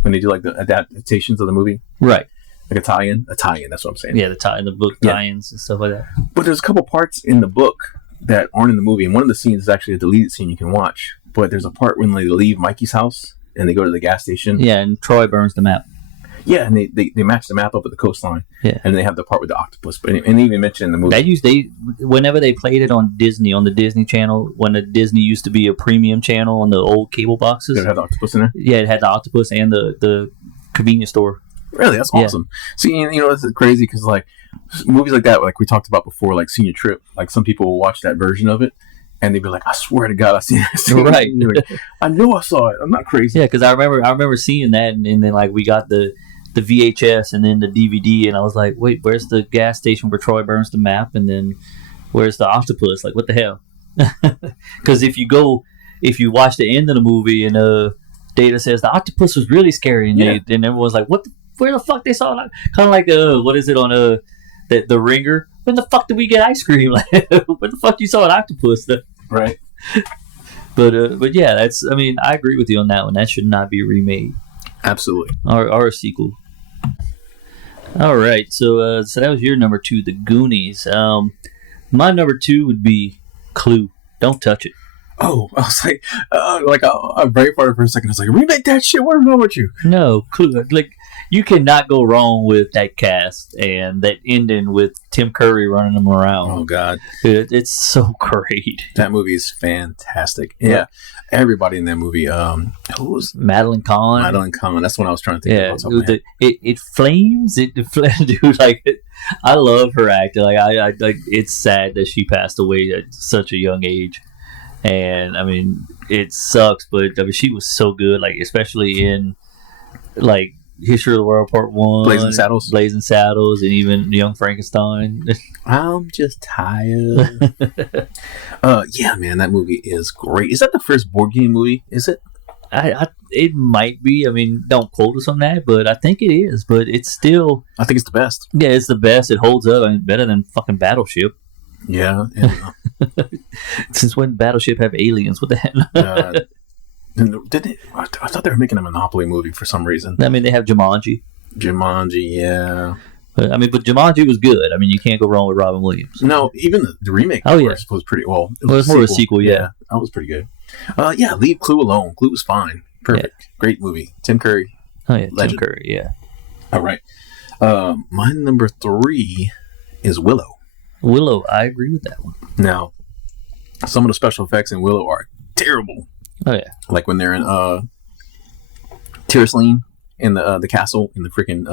When they do like the adaptations of the movie. Right. Like a tie-in, that's what I'm saying. Yeah, the book tie-ins and stuff like that. But there's a couple parts in the book that aren't in the movie, and one of the scenes is actually a deleted scene you can watch. But there's a part when they leave Mikey's house and they go to the gas station. Yeah, and Troy burns the map. Yeah, and they match the map up with the coastline. Yeah, and they have the part with the octopus. But and they even mentioned in the movie whenever they played it on Disney, on the Disney Channel, when the Disney used to be a premium channel on the old cable boxes. It had the octopus in there. Yeah, it had the octopus and the convenience store. Really, that's awesome. Yeah. See, this is crazy because like movies like that, like we talked about before, like Senior Trip. Like some people will watch that version of it. And they'd be like, I swear to God, I seen it. Right. Like, I know I saw it. I'm not crazy. Yeah, because I remember seeing that, and then like we got the VHS and then the DVD, and I was like, wait, where's the gas station where Troy burns the map, and then where's the octopus? Like, what the hell? Because if you watch the end of the movie and Data says the octopus was really scary, and everyone's like, where the fuck they saw it? Kind of like what is it on the Ringer? When the fuck did we get ice cream? Like, where the fuck you saw an octopus? Right. But yeah, I agree with you on that one. That should not be remade. Absolutely. Or a sequel. All right, so that was your number 2, The Goonies. My number 2 would be Clue. Don't touch it. Oh, I was like, I very far for a second. I was like, remake that shit. What is wrong with you? No, Clue. Like, you cannot go wrong with that cast and that ending with Tim Curry running them around. Oh God, it's so great. That movie is fantastic. Yeah, everybody in that movie. Who was Madeline Kahn? Madeline Kahn. That's what I was trying to think about. It flames. Dude, like I love her acting. Like I like. It's sad that she passed away at such a young age. And I mean, it sucks, but I mean, she was so good. Like, especially in like History of the World Part 1, Blazing Saddles, and even Young Frankenstein. I'm just tired. Yeah, man, that movie is great. Is that the first board game movie? Is it? It might be. I mean, don't quote us on that, but I think it is. But it's still. I think it's the best. Yeah, it's the best. It holds up. I mean, better than fucking Battleship. Yeah. Since when Battleship have aliens? What the hell? I thought they were making a Monopoly movie for some reason. I mean, they have Jumanji. Yeah. But Jumanji was good. I mean, you can't go wrong with Robin Williams. No, even the remake was pretty well. It was more of a sequel, yeah. That was pretty good. Yeah, leave Clue alone. Clue was fine. Perfect. Yeah. Great movie. Tim Curry. Oh, yeah. Legend. Tim Curry, yeah. All right. My number 3 is Willow. Willow, I agree with that one. Now, some of the special effects in Willow are terrible. Oh yeah, like when they're in Tirceline in the castle, and the freaking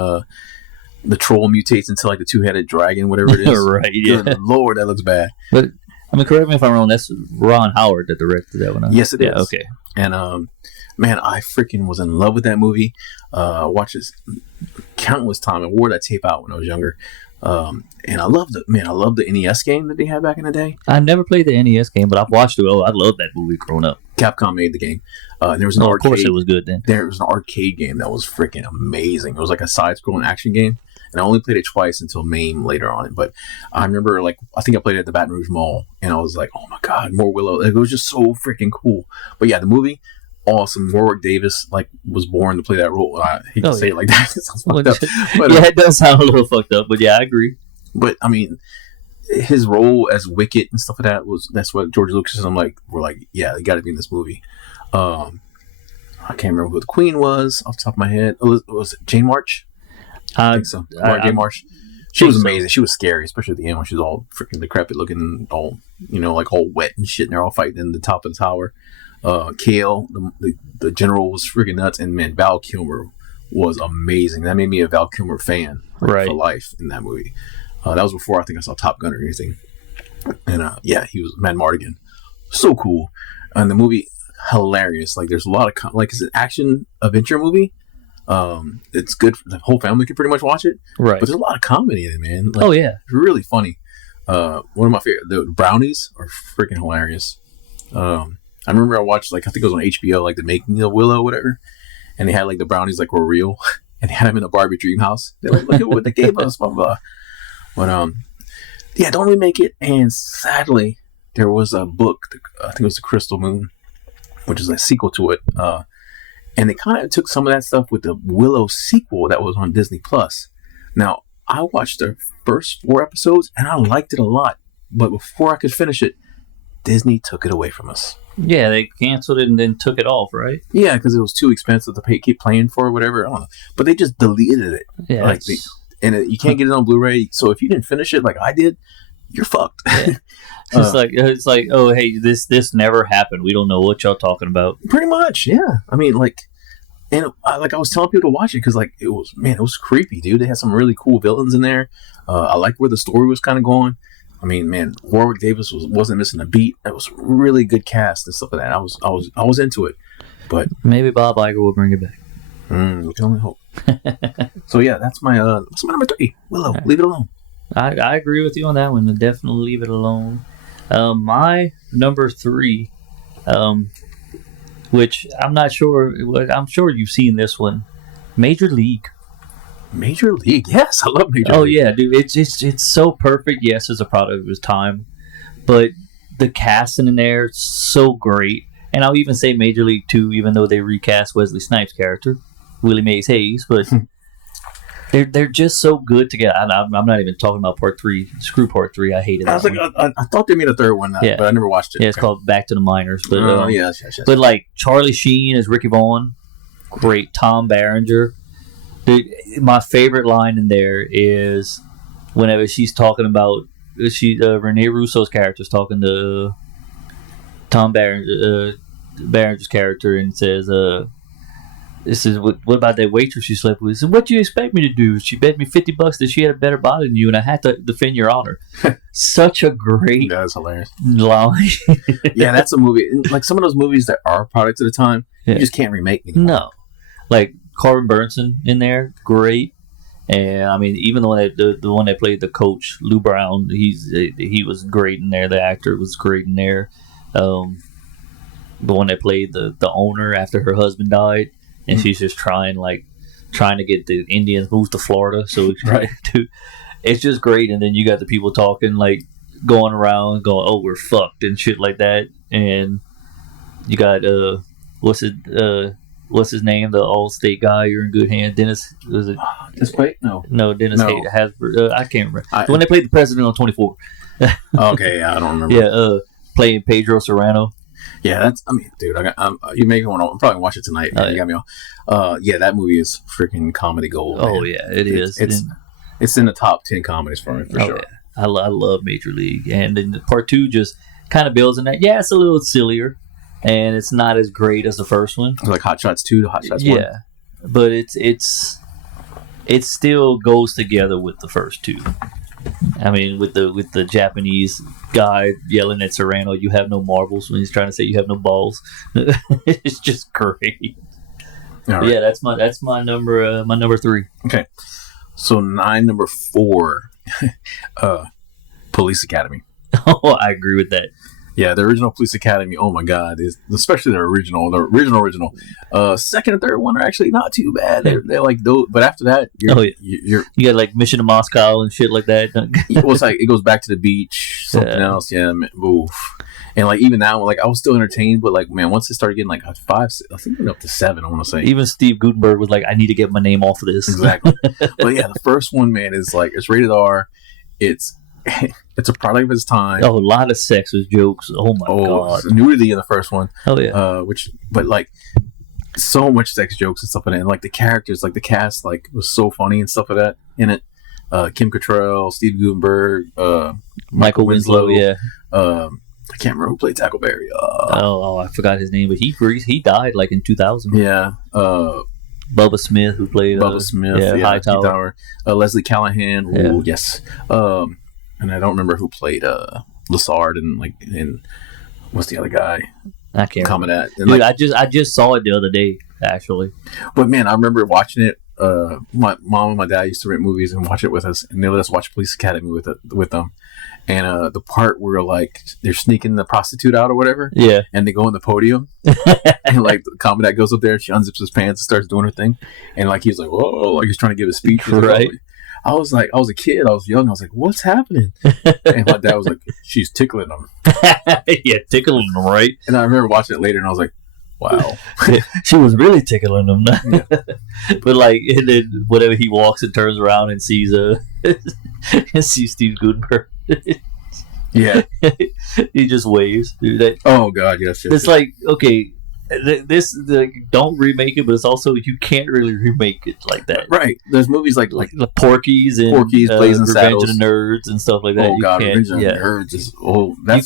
the troll mutates into like the 2-headed dragon, whatever it is. Right? Yeah. Good Lord, that looks bad. But I mean, correct me if I'm wrong. That's Ron Howard that directed that one. Huh? Yes, it is. Okay. And man, I freaking was in love with that movie. Watched this countless times. I wore that tape out when I was younger. And I loved it. Man, I loved the NES game that they had back in the day. I never played the NES game, but I've watched it. Oh, I loved that movie growing up. Capcom made the game. And there was an arcade. Of course it was good then. There was an arcade game that was freaking amazing. It was like a side-scrolling action game. And I only played it twice until MAME later on. But I remember, like, I think I played it at the Baton Rouge Mall. And I was like, oh my God, more Willow. Like, it was just so freaking cool. But yeah, the movie, awesome. Warwick Davis, like, was born to play that role. I hate to say it like that. It sounds fucked up. But, yeah, it does sound a little fucked up. But yeah, I agree. But I mean, his role as Wicket and stuff like that's what George Lucas and were like, yeah, they got to be in this movie. I can't remember who the Queen was off the top of my head. Was it Jane March? I think so. Mark Marsh. She was amazing. She was scary, especially at the end when she was all freaking decrepit looking, all like all wet and shit, and they're all fighting in the top of the tower. Kale, the general, was freaking nuts, and man, Val Kilmer was amazing. That made me a Val Kilmer fan for life in that movie. That was before I think I saw Top Gun or anything. And he was Man Mardigan, so cool, and the movie hilarious. Like there's a lot of it's an action adventure movie. It's good. The whole family can pretty much watch it. Right. But there's a lot of comedy in it, man. Like, it's really funny. One of my favorite, the brownies are freaking hilarious. I remember I watched, I think it was on HBO, The Making of Willow, whatever. And they had, the brownies, were real. And they had them in a Barbie dream house. They're like, look at what they gave us, blah, blah. But, don't remake it. And sadly, there was a book, I think it was The Crystal Moon, which is a sequel to it. And they kind of took some of that stuff with the Willow sequel that was on Disney Plus. Now, I watched the first 4 episodes and I liked it a lot. But before I could finish it, Disney took it away from us. Yeah, they canceled it and then took it off, right? Yeah, because it was too expensive to keep playing for or whatever. I don't know. But they just deleted it. Yeah. You can't get it on Blu-ray. So if you didn't finish it like I did, you're fucked. Yeah. It's like, oh, hey, this never happened. We don't know what y'all talking about. Pretty much, yeah. I mean, and I was telling people to watch it because, it was creepy, dude. They had some really cool villains in there. I liked where the story was kind of going. I mean, man, Warwick Davis wasn't missing a beat. It was really good cast and stuff like that. I was into it, but maybe Bob Iger will bring it back. We can only hope. So yeah, that's my number 3. Willow, leave it alone. I agree with you on that one. Definitely leave it alone. My number 3, which I'm not sure. I'm sure you've seen this one. Major League. Major League, yes, I love Major League. Oh yeah, dude, it's so perfect. Yes, it's a product of its time, but the casting in there is so great. And I'll even say Major League 2, even though they recast Wesley Snipes' character, Willie Mays Hayes, but they're just so good together. I'm not even talking about part 3. Screw part 3. I hated that. I thought they made a third one, but I never watched it. Yeah, it's called Back to the Minors. But yes. But Charlie Sheen as Ricky Vaughn, great. Tom Berenger. Dude, my favorite line in there is whenever she's talking about Rene Russo's character is talking to Tom Berenger's character and says, "This is what about that waitress you slept with?" He said, "What do you expect me to do? She bet me $50 that she had a better body than you, and I had to defend your honor." Such a great that is hilarious line. Yeah, that's a movie. Some of those movies that are products of the time, you just can't remake anymore. No, Corbin Burnson in there, great. And I mean, even the one that played the coach, Lou Brown, he was great in there. The actor was great in there. The one that played the owner after her husband died, and she's just trying to get the Indians moved to Florida. So it's just great. And then you got the people talking, going around, going, "Oh, we're fucked" and shit like that. And you got what's his name? The All-State guy. You're in good hands. Dennis. Was it? Dennis Quaid? No. Dennis Hasbro. I can't remember. The one they played the president on 24. Okay, yeah, I don't remember. Yeah, playing Pedro Serrano. Yeah, dude, you make me want to. I'm probably gonna watch it tonight. You got me all. Yeah, that movie is freaking comedy gold. Oh man. yeah, it is. It's in the top 10 comedies for me for sure. Yeah. I love Major League, and then part 2 just kind of builds in that. Yeah, it's a little sillier. And it's not as great as the first one. Like Hot Shots 2 to Hot Shots 1. Yeah, but it still goes together with the first 2. I mean, with the Japanese guy yelling at Serrano, "You have no marbles," when he's trying to say you have no balls. It's just great. Right. Yeah, that's my number 3. Okay, so number 4, Police Academy. Oh, I agree with that. Yeah, the original Police Academy. Oh my God, especially the original. Second and third one are actually not too bad. They're like those, but after that, you got Mission to Moscow and shit like that. Well, it's it goes back to the beach, something else. Yeah, oof. And even now, I was still entertained, but man, once it started getting 5, I think it went up to 7. I want to say even Steve Guttenberg was like, "I need to get my name off of this." Exactly. But yeah, the first one, man, is it's rated R. It's a product of its time. Oh, a lot of sexist jokes. Oh my God. Nudity in the first one. Oh yeah. so much sex jokes and stuff like that. And like the characters, like the cast, like was so funny and stuff like that in it. Kim Cattrall, Steve Guttenberg, Michael Winslow. Yeah. I can't remember who played Tackleberry. I forgot his name, but he died like in 2000. Yeah. Bubba Smith, who played Bubba Smith, Hightower. Leslie Callahan. Ooh, yes. And I don't remember who played Lassard and what's the other guy? I can't comment remember. at. And dude, I just saw it the other day, actually. But man, I remember watching it. My mom and my dad used to rent movies and watch it with us, and they let us watch Police Academy with them. And the part where like they're sneaking the prostitute out or whatever, and they go on the podium, and like the combat goes up there, she unzips his pants and starts doing her thing, and like he's like, whoa, like he's trying to give a speech, right? I was like, I was a kid, I was young, I was like, what's happening? And my dad was like, she's tickling him. Yeah, tickling him, right? And I remember watching it later, and I was like, wow. She was really tickling him. Yeah. But like, and then whenever he walks and turns around and sees sees Steve Guttenberg. Yeah. He just waves, dude. Oh god, yes. It's like, okay, don't remake it, but it's also you can't really remake it like that. Right. There's movies like the Porky's and Blazing Revenge Saddles. of the Nerds and stuff like that. Oh god, Revenge of the Nerds is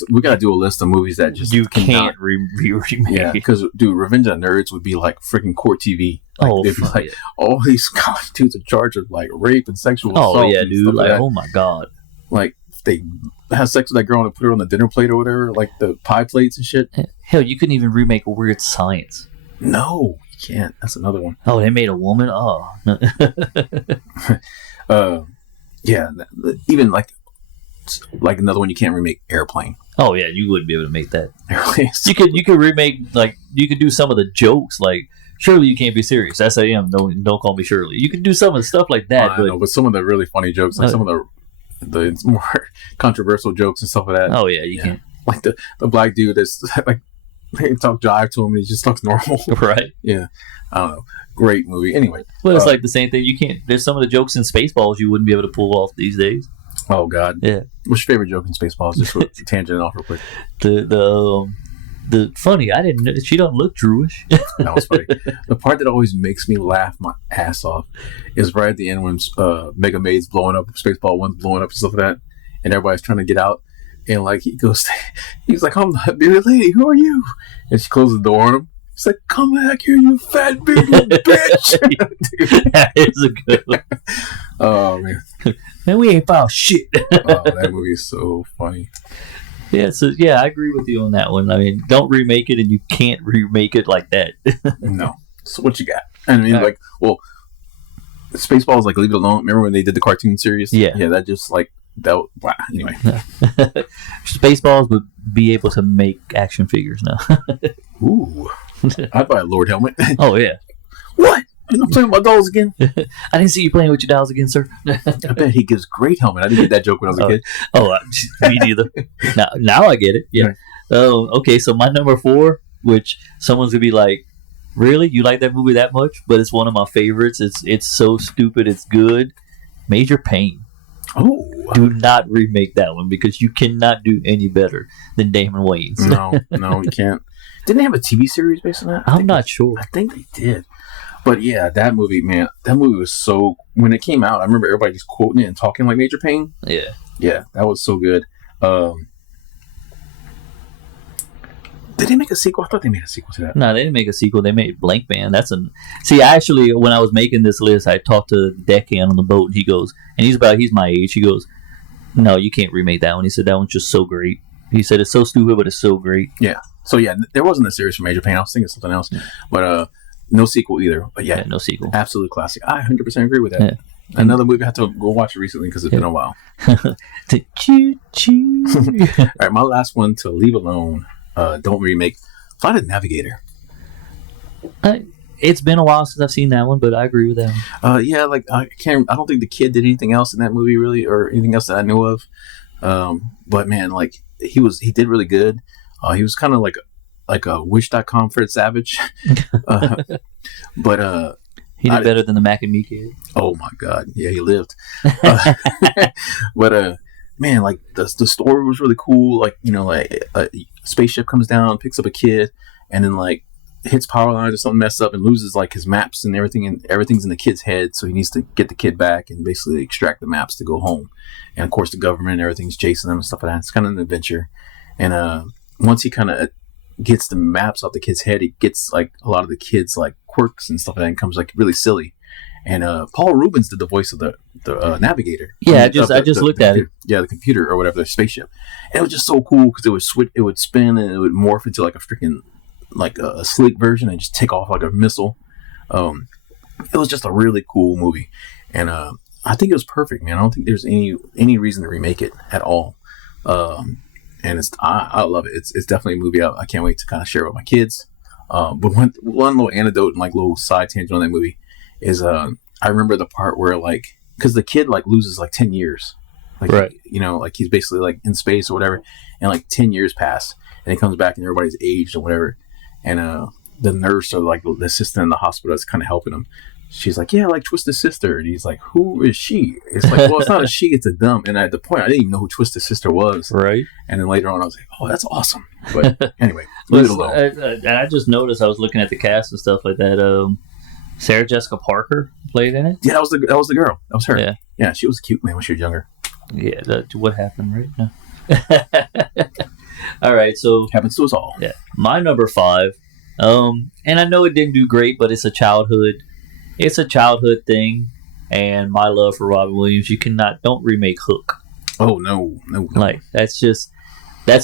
we gotta do a list of movies that just you can't remake. Yeah, because dude, Revenge of the Nerds would be like freaking court TV. Like, they'd be like all these college dudes in charge of like rape and sexual assault. Oh yeah, dude. Like that. Oh my god. Like they have sex with that girl and put her on the dinner plate or whatever, like the pie plates and shit. Hell, you couldn't even remake a Weird Science. No, you can't. That's another one. Oh, they made a woman? Oh. Yeah, even like another one you can't remake, Airplane. Oh yeah, you wouldn't be able to make that. So you could remake, like, you could do some of the jokes, like Shirley, You Can't Be Serious. S.A.M. Don't Call Me Shirley. You could do some of the stuff like that. I know, but some of the really funny jokes, like some of the more controversial jokes and stuff like that. Oh yeah, you can't. Like the black dude that's like, they talk jive to him and he just talks normal. Right. Yeah. I don't know. Great movie. Anyway. Well, it's like the same thing. You can't. There's some of the jokes in Spaceballs you wouldn't be able to pull off these days. Oh God. Yeah. What's your favorite joke in Spaceballs? Just for tangent off real quick. The funny, I didn't know, she don't look Jewish. That was funny. The part that always makes me laugh my ass off is right at the end when Mega Maid's blowing up, Spaceball 1's blowing up and stuff like that, and everybody's trying to get out, and like he's like, I'm the bearded lady, who are you? And she closes the door on him. He's like, come back here, you fat bearded bitch. That is a good one. Oh man. Man, we ain't found shit. Oh, that movie is so funny. Yeah, so I agree with you on that one. I mean, don't remake it, and you can't remake it like that. No. So what you got? I mean, like, well, Spaceballs, like, leave it alone. Remember when they did the cartoon series? Yeah. Yeah, that just like that. Wow. Anyway, Spaceballs would be able to make action figures now. Ooh, I'd buy a Lord helmet. Oh yeah. What? I'm playing with my dolls again. I didn't see you playing with your dolls again, sir. I bet he gives great helmet. I didn't get that joke when I was a kid. Oh, me neither. Now I get it. Yeah. Right. Oh, okay. So my number 4, which someone's gonna be like, "Really? You like that movie that much?" But it's one of my favorites. It's so stupid. It's good. Major Payne. Oh. Do not remake that one because you cannot do any better than Damon Wayans. No, you can't. Didn't they have a TV series based on that? I'm not sure. I think they did. But yeah, that movie, man, that movie was so... When it came out, I remember everybody just quoting it and talking like Major Payne. Yeah. Yeah, that was so good. Did they make a sequel? I thought they made a sequel to that. No, they didn't make a sequel. They made Blank Man. See, actually, when I was making this list, I talked to Deccan on the boat, and he goes, and he's my age. He goes, no, you can't remake that one. He said that one's just so great. He said it's so stupid, but it's so great. Yeah. So yeah, there wasn't a series for Major Payne. I was thinking something else, but no sequel either. But yeah, no sequel. Absolute classic. I 100% agree with that. Yeah. Another movie I had to go watch it recently because it's been a while. Choo choo. All right, my last one to leave alone. Don't remake. Flight of the Navigator. It's been a while since I've seen that one, but I agree with that one. Yeah, like I don't think the kid did anything else in that movie really, or anything else that I know of. But man, like he did really good. He was kind of like a Wish.com Fred Savage. But he did better than the Mac and Me kid. Oh my God, yeah, he lived. But man, like the story was really cool. Like, you know, like a spaceship comes down, picks up a kid, and then like hits power lines or something messed up and loses like his maps and everything, and everything's in the kid's head. So he needs to get the kid back and basically extract the maps to go home. And of course, the government and everything's chasing them and stuff like that. It's kind of an adventure. And once he kind of gets the maps off the kid's head, he gets like a lot of the kids like quirks and stuff like that, and comes like really silly. And Paul Rubens did the voice of the navigator. Yeah, I just looked at it. Yeah, the computer or whatever, the spaceship. And it was just so cool because it would spin and it would morph into like a freaking like a sleek version and just take off like a missile. It was just a really cool movie, and I think it was perfect, man. I don't think there's any reason to remake it at all. And I love it. It's definitely a movie I can't wait to kind of share with my kids. But one little anecdote and like little side tangent on that movie is I remember the part where like, because the kid like loses like 10 years, like right. Like he's basically like in space or whatever, and like 10 years pass and he comes back and everybody's aged or whatever, and the nurse or like the assistant in the hospital that's kind of helping him, she's like, yeah, like Twisted Sister, and he's like, who is she? It's like, well, it's not a she, it's a dumb. And at the point I didn't even know who Twisted Sister was, right? And then later on I was like, oh, that's awesome. But anyway, leave it alone. And I just noticed, I was looking at the cast and stuff like that. Sarah Jessica Parker played in it. Yeah, that was the girl. That was her. Yeah, she was cute, man, when she was younger. Yeah, what happened, right? No. All right, so happens to us all. Yeah, my number 5. And I know it didn't do great, but it's a childhood thing. And my love for Robin Williams, don't remake Hook. Oh no. Like that's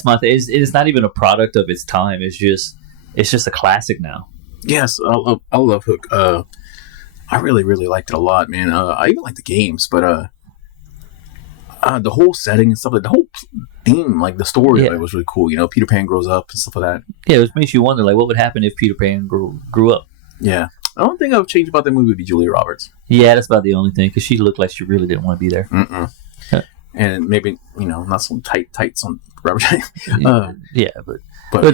my thing. It's not even a product of its time. It's just a classic now. Yes, I love Hook. I really, really liked it a lot, man. I even like the games, but the whole setting and stuff, like the whole theme, like the story of it was really cool. Peter Pan grows up and stuff like that. Yeah, it makes you wonder, like, what would happen if Peter Pan grew up? Yeah. The only thing I would change about that movie would be Julia Roberts. Yeah, that's about the only thing, because she looked like she really didn't want to be there. And maybe, not some tights on Robert. Yeah, but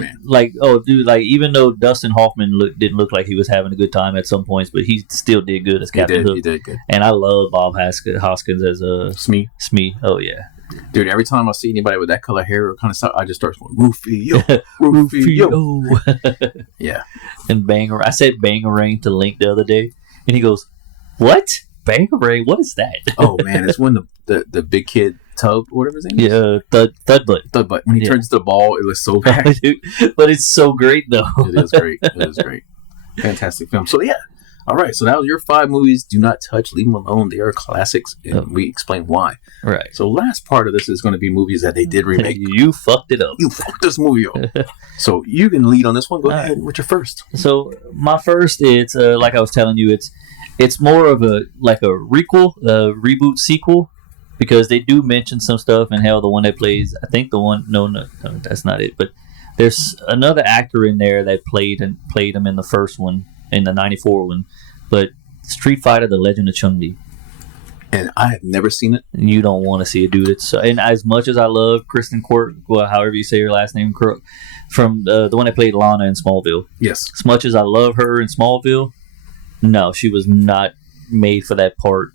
man. Like, oh, dude, like, even though Dustin Hoffman didn't look like he was having a good time at some points, but he still did good as Captain Hook. He did good. And I love Bob Hoskins as Smee. Oh, yeah. Dude, every time I see anybody with that color hair or kind of stuff, I just start going, Rufio. Rufio. Yeah. And I said Bangarang to Link the other day, and he goes, what? Bangarang? What is that? Oh, man, it's when the big kid Tub, whatever his name is. Yeah, Thudbutt. When he turns the ball, it looks so bad. But it's so great, though. It is great. Fantastic film. So, yeah. All right. So, that was your 5 movies. Do not touch. Leave them alone. They are classics, and we explain why. Right. So, last part of this is going to be movies that they did remake. You fucked it up. You fucked this movie up. So, you can lead on this one. Go ahead. What's your first? So, my first, it's like I was telling you, it's more of a requel, reboot, sequel. Because they do mention some stuff, and hell, the one that plays, I think the one, no, that's not it. But there's another actor in there that played him in the first one, in the '94 one. But Street Fighter: The Legend of Chun-Li. And I have never seen it. You don't want to see it, dude. And as much as I love Kristen Quirk, well, however you say her last name, from the one that played Lana in Smallville. Yes. As much as I love her in Smallville, no, she was not made for that part.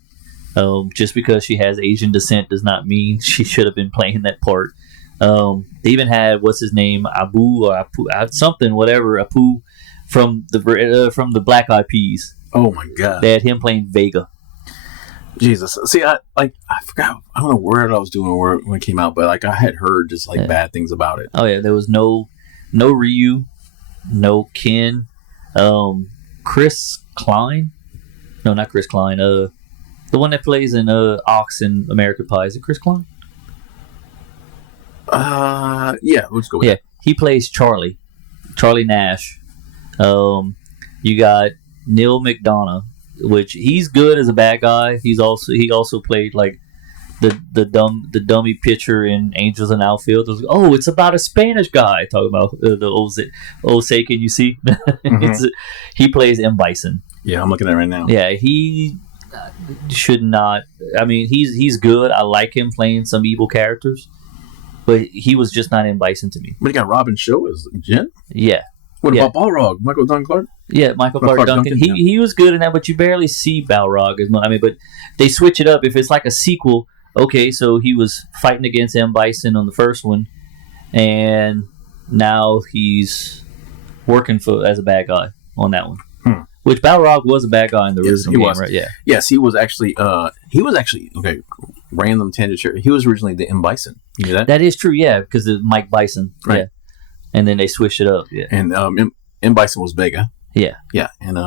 Just because she has Asian descent does not mean she should have been playing that part. They even had, what's his name, Apu from the Black Eyed Peas. Oh my God! They had him playing Vega. Jesus, see, I forgot. I don't know where I was doing when it came out, but like I had heard just like bad things about it. Oh yeah, there was no Ryu, no Ken, Chris Klein. No, not Chris Klein. The one that plays in Ox in American Pie. Is it Chris Klein? Yeah, let's go with that. He plays Charlie Nash. You got Neil McDonough, which he's good as a bad guy. He also played like the dummy pitcher in Angels in Outfield. It's about a Spanish guy talking about the Osei. Can you see? Mm-hmm. He plays M. Bison. Yeah, I'm looking at it right now. Yeah, he should not. I mean, he's good. I like him playing some evil characters, but he was just not M. Bison to me. But you got Robin Shaw as Jen? Yeah. What about Balrog? Michael Duncan Clark? Yeah, Michael Clark Duncan. He was good in that, but you barely see Balrog as much. I mean, but they switch it up. If it's like a sequel, okay, so he was fighting against M. Bison on the first one, and now he's working for as a bad guy on that one. Which Balrog was a bad guy in the original game, right? Yeah. Yes, he was actually okay. Random tangent here. He was originally the M Bison. You knew that? That is true. Yeah, because of Mike Bison. Right. Yeah. And then they switched it up. Yeah. And M Bison was Vega. Yeah. Yeah, and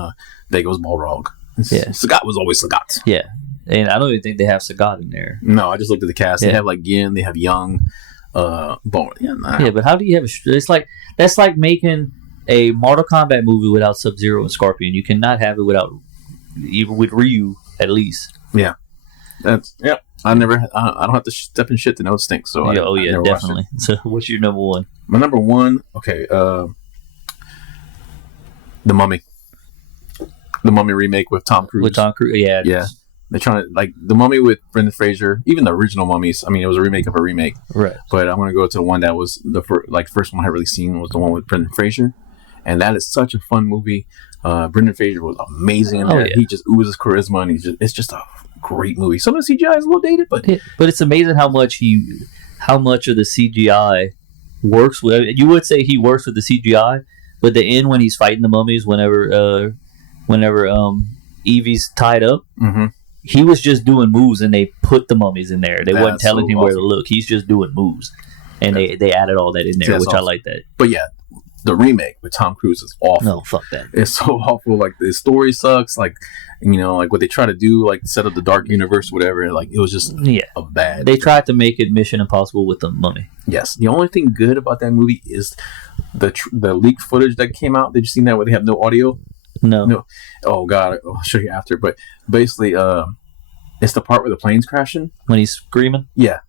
Vega was Balrog. Yeah. Sagat was always Sagat. Yeah. And I don't even think they have Sagat in there. No, I just looked at the cast. They have like Yin, they have Young, Bone. Yeah, but how do you have it's like that's like making a Mortal Kombat movie without Sub-Zero and Scorpion. You cannot have it without even with Ryu at least. Yeah. That's I don't have to step in shit to know it stinks. So yeah, definitely. So what's your number one? My number one, okay, The Mummy. The Mummy remake with Tom Cruise. With Tom Cruise, yeah. Yeah. They're trying to, like, The Mummy with Brendan Fraser, even the original Mummies. I mean, it was a remake of a remake. Right. But I'm going to go to the one that was the first one I really seen was the one with Brendan Fraser. And that is such a fun movie. Brendan Fraser was amazing in there. Yeah. He just oozes charisma, and it's just a great movie. Some of the CGI is a little dated, but it's amazing how much of the CGI works with. You would say he works with the CGI, but the end when he's fighting the mummies, whenever Evie's tied up, he was just doing moves, and they put the mummies in there. They wasn't telling him where to look. He's just doing moves, and they added all that in there, which awesome. I like that. But yeah, the remake with Tom Cruise is awful. No, fuck that. It's so awful. Like, the story sucks. Like, like what they try to do, like set up the dark universe, whatever. Like, it was just a bad. They tried to make it Mission Impossible with the mummy. Yes. The only thing good about that movie is the leaked footage that came out. Did you see that where they have no audio? No. Oh God, I'll show you after. But basically, it's the part where the plane's crashing when he's screaming. Yeah.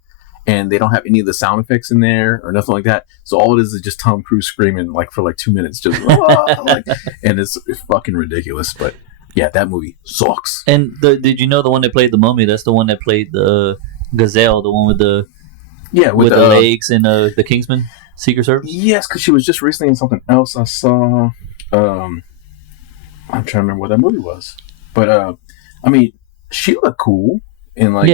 And they don't have any of the sound effects in there or nothing like that. So all it is just Tom Cruise screaming like for like 2 minutes, just and it's fucking ridiculous. But yeah, that movie sucks. And did you know the one that played the mummy? That's the one that played the Gazelle, the one with the with the legs and the Kingsman Secret Service. Yes, because she was just recently in something else I saw. I'm trying to remember what that movie was, but I mean, she looked cool and like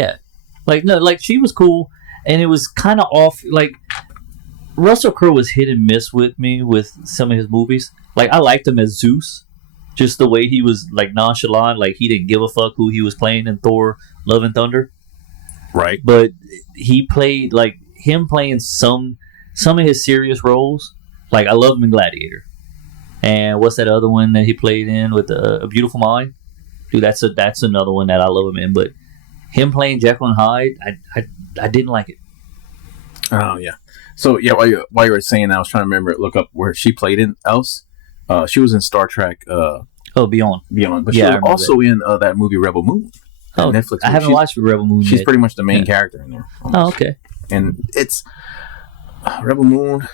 she was cool. And it was kind of off. Like, Russell Crowe was hit and miss with me with some of his movies. Like, I liked him as Zeus, just the way he was like nonchalant, like he didn't give a fuck who he was playing in Thor: Love and Thunder. Right. But he played like him playing some of his serious roles. Like, I love him in Gladiator. And what's that other one that he played in with A Beautiful Mind? Dude, that's another one that I love him in. But him playing Jekyll and Hyde, I didn't like it. Oh yeah. So yeah, while you were saying that, I was trying to look up where she played in else. She was in Star Trek. Beyond. But she was also in that movie Rebel Moon. Netflix. I haven't watched Rebel Moon. She's pretty much the main character in there. Almost. Oh, okay. And it's Rebel Moon.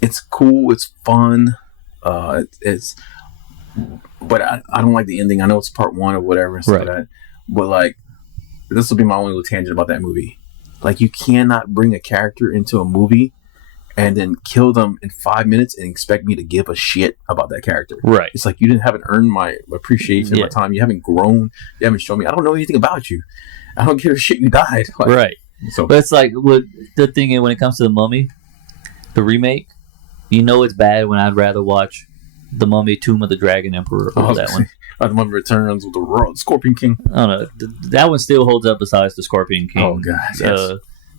It's cool. It's fun. But I don't like the ending. I know it's part one or whatever and stuff like that. But like, this will be my only little tangent about that movie. Like, you cannot bring a character into a movie and then kill them in 5 minutes and expect me to give a shit about that character. Right. It's like, you haven't earned my appreciation, my time. You haven't grown. You haven't shown me. I don't know anything about you. I don't give a shit you died. Like, right. So, but it's like, the thing is, when it comes to The Mummy, the remake, it's bad when I'd rather watch The Mummy, Tomb of the Dragon Emperor over that one. The Mummy Returns with the Scorpion King. I don't know. That one still holds up besides the Scorpion King. Oh, God. Yes.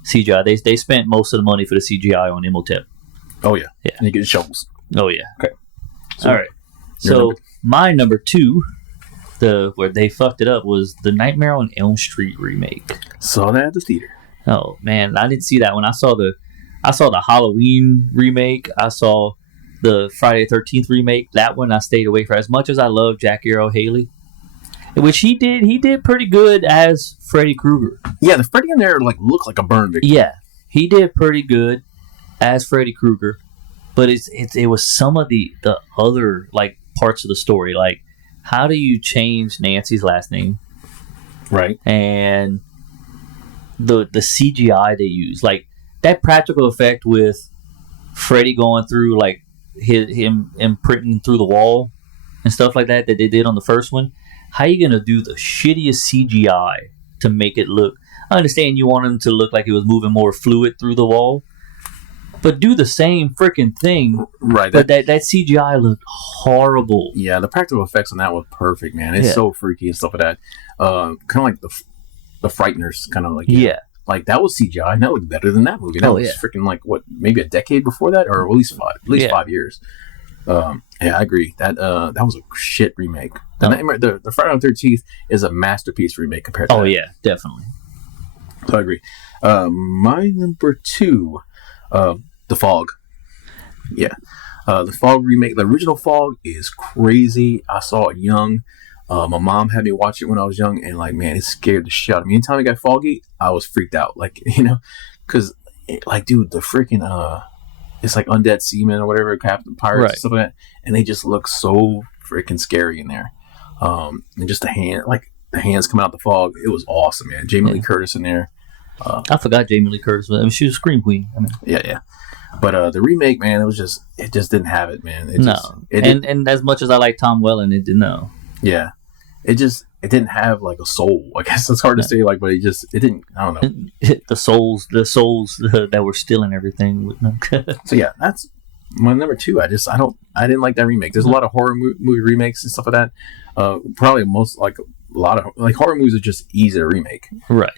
CGI. They spent most of the money for the CGI on Imhotep. Oh, yeah. Yeah. And you get shovels. Oh, yeah. Okay. So, all right. So, my number two, where they fucked it up, was the Nightmare on Elm Street remake. Saw that at the theater. Oh, man. I didn't see that one. I saw the Halloween remake. I saw the Friday the 13th remake. That one I stayed away from. As much as I love Jackie Earle Haley, which he did pretty good as Freddy Krueger. Yeah, the Freddy in there looked like a burn victim. Yeah, he did pretty good as Freddy Krueger, but it was some of the other parts of the story, like how do you change Nancy's last name, right? And the CGI they use, like that practical effect with Freddy going through him imprinting through the wall and stuff like that they did on the first one. How are you going to do the shittiest CGI to make it look... I understand you want him to look like he was moving more fluid through the wall, but do the same freaking thing. Right. But that CGI looked horrible. Yeah, the practical effects on that was perfect, man. It's so freaky and stuff like that. Kind of like the Frighteners, kind of like like that was CGI, and that looked better than that movie. That was freaking like what, maybe a decade before that, or at least 5 years. Yeah, I agree. That was a shit remake. The Friday the 13th is a masterpiece remake compared to that. Oh yeah, definitely. So I agree. My number 2, The Fog. Yeah. The Fog remake, the original Fog is crazy. I saw it young. My mom had me watch it when I was young, and like, man, it scared the shit out of me. Anytime it got foggy, I was freaked out. Like, because, like, dude, the freaking, it's like undead seamen or whatever, Captain Pirates and stuff like that, and they just look so freaking scary in there. And just the hands coming out the fog, it was awesome, man. Jamie Lee Curtis in there. I forgot Jamie Lee Curtis, but I mean, she was a Scream Queen. I mean, yeah. But the remake, man, it just didn't have it, man. And as much as I like Tom Welling, it didn't know. Yeah. It didn't have like a soul. I guess it's hard to say, like, but it didn't. I don't know. The souls that were stealing everything. So yeah, that's my number 2. I didn't like that remake. There's a lot of horror movie remakes and stuff like that. Probably a lot of horror movies are just easy to remake. Right.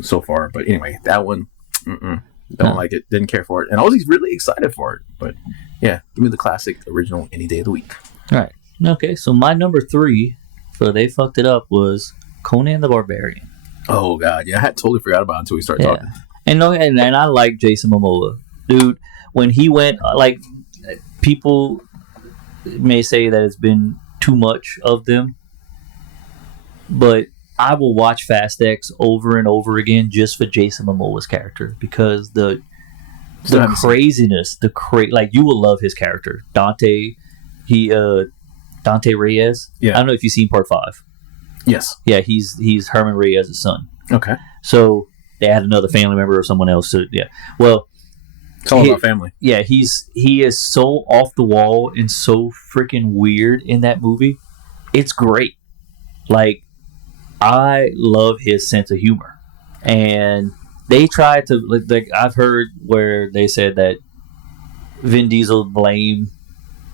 So far, but anyway, that one, don't like it. Didn't care for it, and I was really excited for it. But yeah, give me the classic original any day of the week. All right. Okay, so my number 3 for They Fucked It Up was Conan the Barbarian. Oh god, yeah, I had totally forgot about it until we started talking. And I like Jason Momoa, dude. When he went, like, people may say that it's been too much of them, but I will watch Fast X over and over again just for Jason Momoa's character, because the craziness, like, you will love his character, Dante. Dante Reyes. Yeah. I don't know if you've seen part 5. Yes. Yeah, he's Herman Reyes' son. Okay. So they had another family member or someone else. So yeah. Well, it's all about family. Yeah, he is so off the wall and so freaking weird in that movie. It's great. Like, I love his sense of humor. And they tried to, like, I've heard where they said that Vin Diesel blamed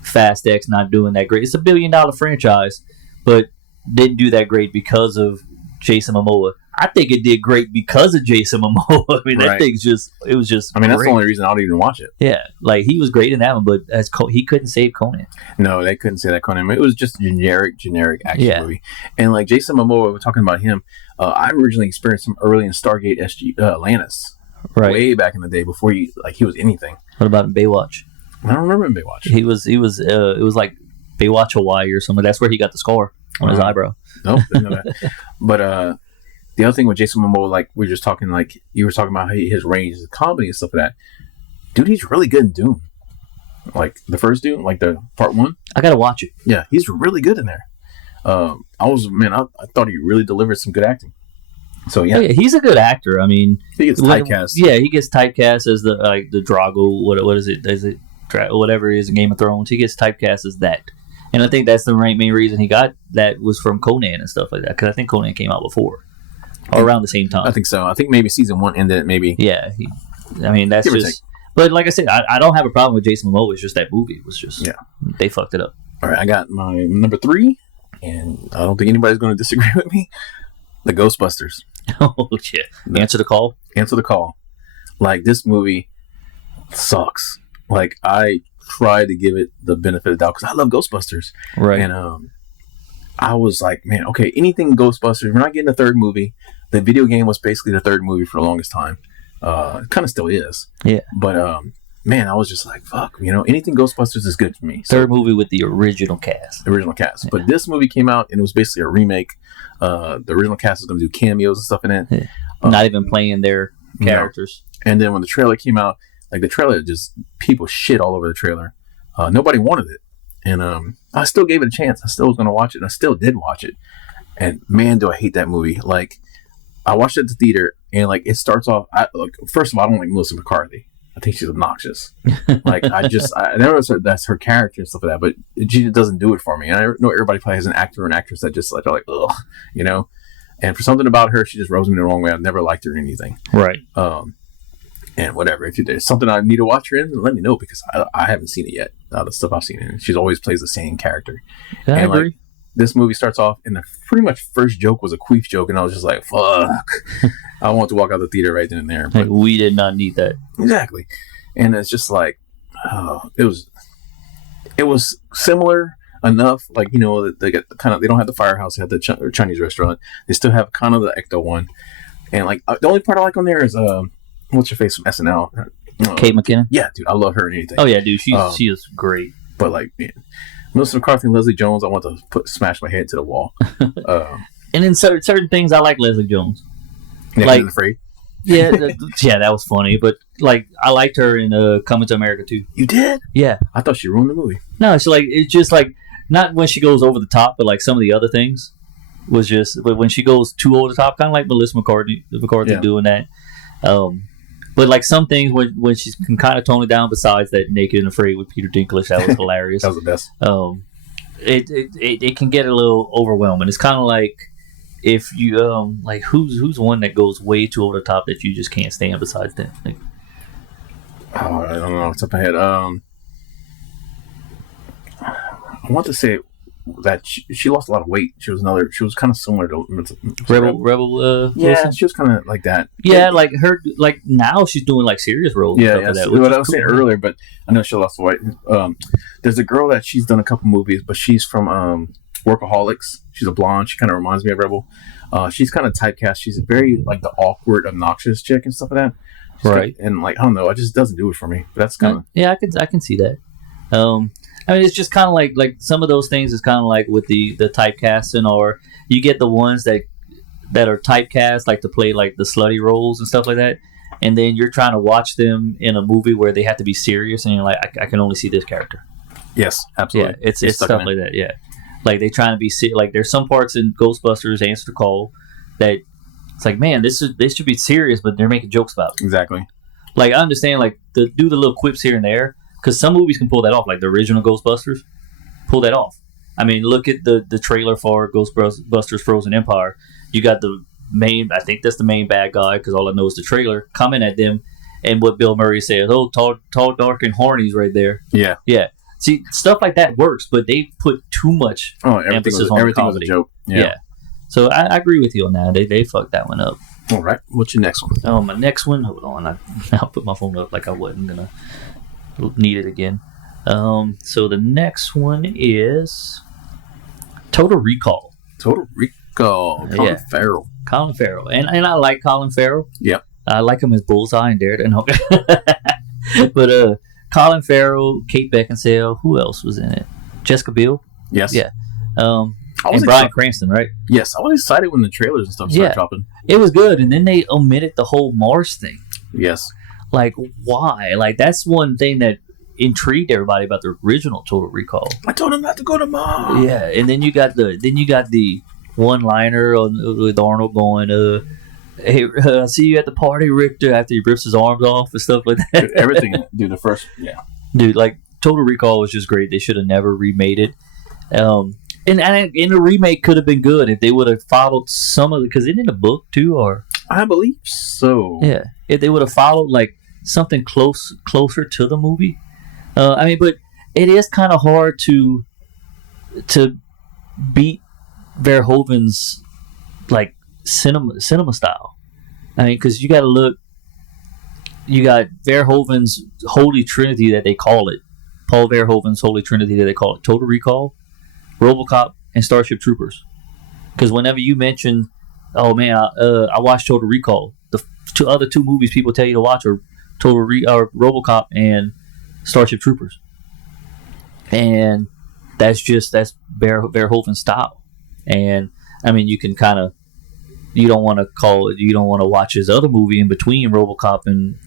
Fast X not doing that great. It's $1 billion franchise, but didn't do that great because of Jason Momoa. I think it did great because of Jason Momoa. I mean, that thing's it was just. I mean, that's great. The only reason I don't even watch it. Yeah, like, he was great in that one, but he couldn't save Conan. No, they couldn't say that Conan. It was just a generic action movie. And like Jason Momoa, we're talking about him. I originally experienced him early in Stargate Atlantis, way back in the day before he was anything. What about in Baywatch? I don't remember in Baywatch. He was. It was like Baywatch Hawaii or something. That's where he got the scar on his eyebrow. Nope, didn't know that. But the other thing with Jason Momoa, like, we were just talking, like, you were talking about his range of comedy and stuff like that. Dude, he's really good in Doom. Like the first Doom, like the part 1. I gotta watch it. Yeah, he's really good in there. I thought he really delivered some good acting. So yeah, he's a good actor. I mean, he gets typecast. Yeah, he gets typecast as the Drago. What is it? Is it whatever it is in Game of Thrones? He gets typecast as that. And I think that's the main reason he got that was from Conan and stuff like that. Because I think Conan came out before, or around the same time. I think so. I think maybe season 1 ended. Maybe. Yeah. I mean, that's just. But like I said, I don't have a problem with Jason Momoa. It's just that movie. It was just. Yeah. They fucked it up. All right, I got my number 3, and I don't think anybody's going to disagree with me. The Ghostbusters. Oh shit! Answer the call. Answer the call. Like, this movie sucks. Like, I try to give it the benefit of the doubt because I love Ghostbusters. Right. And I was like, man, okay, anything Ghostbusters. We're not getting a third movie. The video game was basically the third movie for the longest time. It kind of still is. Yeah. But man, I was just like, fuck, anything Ghostbusters is good for me. Third movie with the original cast. Yeah. But this movie came out and it was basically a remake. The original cast is going to do cameos and stuff in it. Yeah. Not even playing their characters. No. And then when the trailer came out, like, the trailer, just people shit all over the trailer. Nobody wanted it. And I still gave it a chance. I still was going to watch it, and I still did watch it. And man, do I hate that movie. Like, I watched it at the theater, and like, it starts off, first of all, I don't like Melissa McCarthy. I think she's obnoxious. Like, I never said that's her character and stuff like that, but she doesn't do it for me. And I know everybody probably has an actor or an actress that just, like, they're like, ugh, And for something about her, she just rubs me the wrong way. I've never liked her or anything. Right. And whatever, if there's something I need to watch her in, let me know because I haven't seen it yet. The stuff I've seen in it, she always plays the same character. Yeah, I agree. Like, this movie starts off, and the pretty much first joke was a queef joke, and I was just like, "Fuck!" I want to walk out the theater right then and there. But we did not need that. Exactly, and it's just like, it was similar enough. Like, you know, they get they don't have the firehouse, they have the Chinese restaurant. They still have kind of the Ecto one, and like the only part I like on there is what's your face from SNL? Kate McKinnon. Yeah, dude, I love her and anything. Oh yeah, dude, she is great. But like, man, Melissa McCarthy and Leslie Jones, I want to smash my head to the wall. And then certain things, I like Leslie Jones. Naked like, and Afraid. Yeah, that was funny. But like, I liked her in Coming to America too. You did? Yeah. I thought she ruined the movie. No, it's just like not when she goes over the top, but like some of the other things was just. But when she goes too over the top, kind of like Melissa McCarthy doing that. But like some things when she can kind of tone it down. Besides that, Naked and Afraid with Peter Dinklage, that was hilarious. That was the best. It can get a little overwhelming. It's kind of like if you like who's one that goes way too over the top that you just can't stand. Besides that, like, I don't know. It's up ahead. I want to say that she lost a lot of weight. She was kind of similar to Rebel. Yeah, Wilson? she was kind of like that. Yeah, like her. Like now she's doing like serious roles. Yeah, and stuff that's like that, what I was saying earlier. But I know she lost the weight. There's a girl that she's done a couple movies, but she's from Workaholics. She's a blonde. She kind of reminds me of Rebel. She's kind of typecast. She's very like the awkward, obnoxious chick and stuff like that. Right. And like, I don't know, it just doesn't do it for me. But that's kind of I can see that. I mean, it's just kind of like some of those things is kind of like with the typecasting, or you get the ones that are typecast like to play like the slutty roles and stuff like that, and then you're trying to watch them in a movie where they have to be serious, and you're like, I can only see this character. Yes, absolutely. Yeah, it's stuff like that. Yeah, like they trying to be like there's some parts in Ghostbusters Answer the Call that it's like, man, this should be serious, but they're making jokes about it. Exactly. Like I understand, like do the little quips here and there. Because some movies can pull that off, like the original Ghostbusters, pull that off. I mean, look at the trailer for Ghostbusters Frozen Empire. You got the main, I think that's the main bad guy, because all I know is the trailer, coming at them, and what Bill Murray says, oh, tall, dark, and horny's right there. Yeah. Yeah. See, stuff like that works, but they put too much emphasis on everything comedy. Was a joke. Yeah. So I agree with you on that. They fucked that one up. All right. What's your next one? Oh, my next one, hold on. I'll put my phone up like I wasn't going to need it again. So the next one is Total Recall. Total Recall. Colin Farrell. Colin Farrell. And I like Colin Farrell. Yep. I like him as Bullseye and Daredevil. But Colin Farrell, Kate Beckinsale, who else was in it? Jessica Biel? Yes. Yeah. And Bryan Cranston, right? Yes. I was excited when the trailers and stuff started dropping. It was good. And then they omitted the whole Mars thing. Yes. Like, why? Like, that's one thing that intrigued everybody about the original Total Recall. I told him not to go to Mars. Yeah, and then you got the one-liner with Arnold going, "Hey, see you at the party, Richter," after he rips his arms off and stuff like that. Everything, dude. Dude, like Total Recall was just great. They should have never remade it. And the remake could have been good if they would have followed some of it, because it in the book too, or I believe so. Yeah, if they would have followed like something closer to the movie. I mean, but it is kind of hard to beat Verhoeven's like cinema style. I mean, because you got to look. You got Verhoeven's Holy Trinity that they call it. Paul Verhoeven's Holy Trinity that they call it: Total Recall, RoboCop, and Starship Troopers. Because whenever you mention, oh man, I watched Total Recall, the other two movies people tell you to watch are RoboCop and Starship Troopers, and that's Verhoeven's style. And I mean, you can kind of, you don't want to watch his other movie in between RoboCop and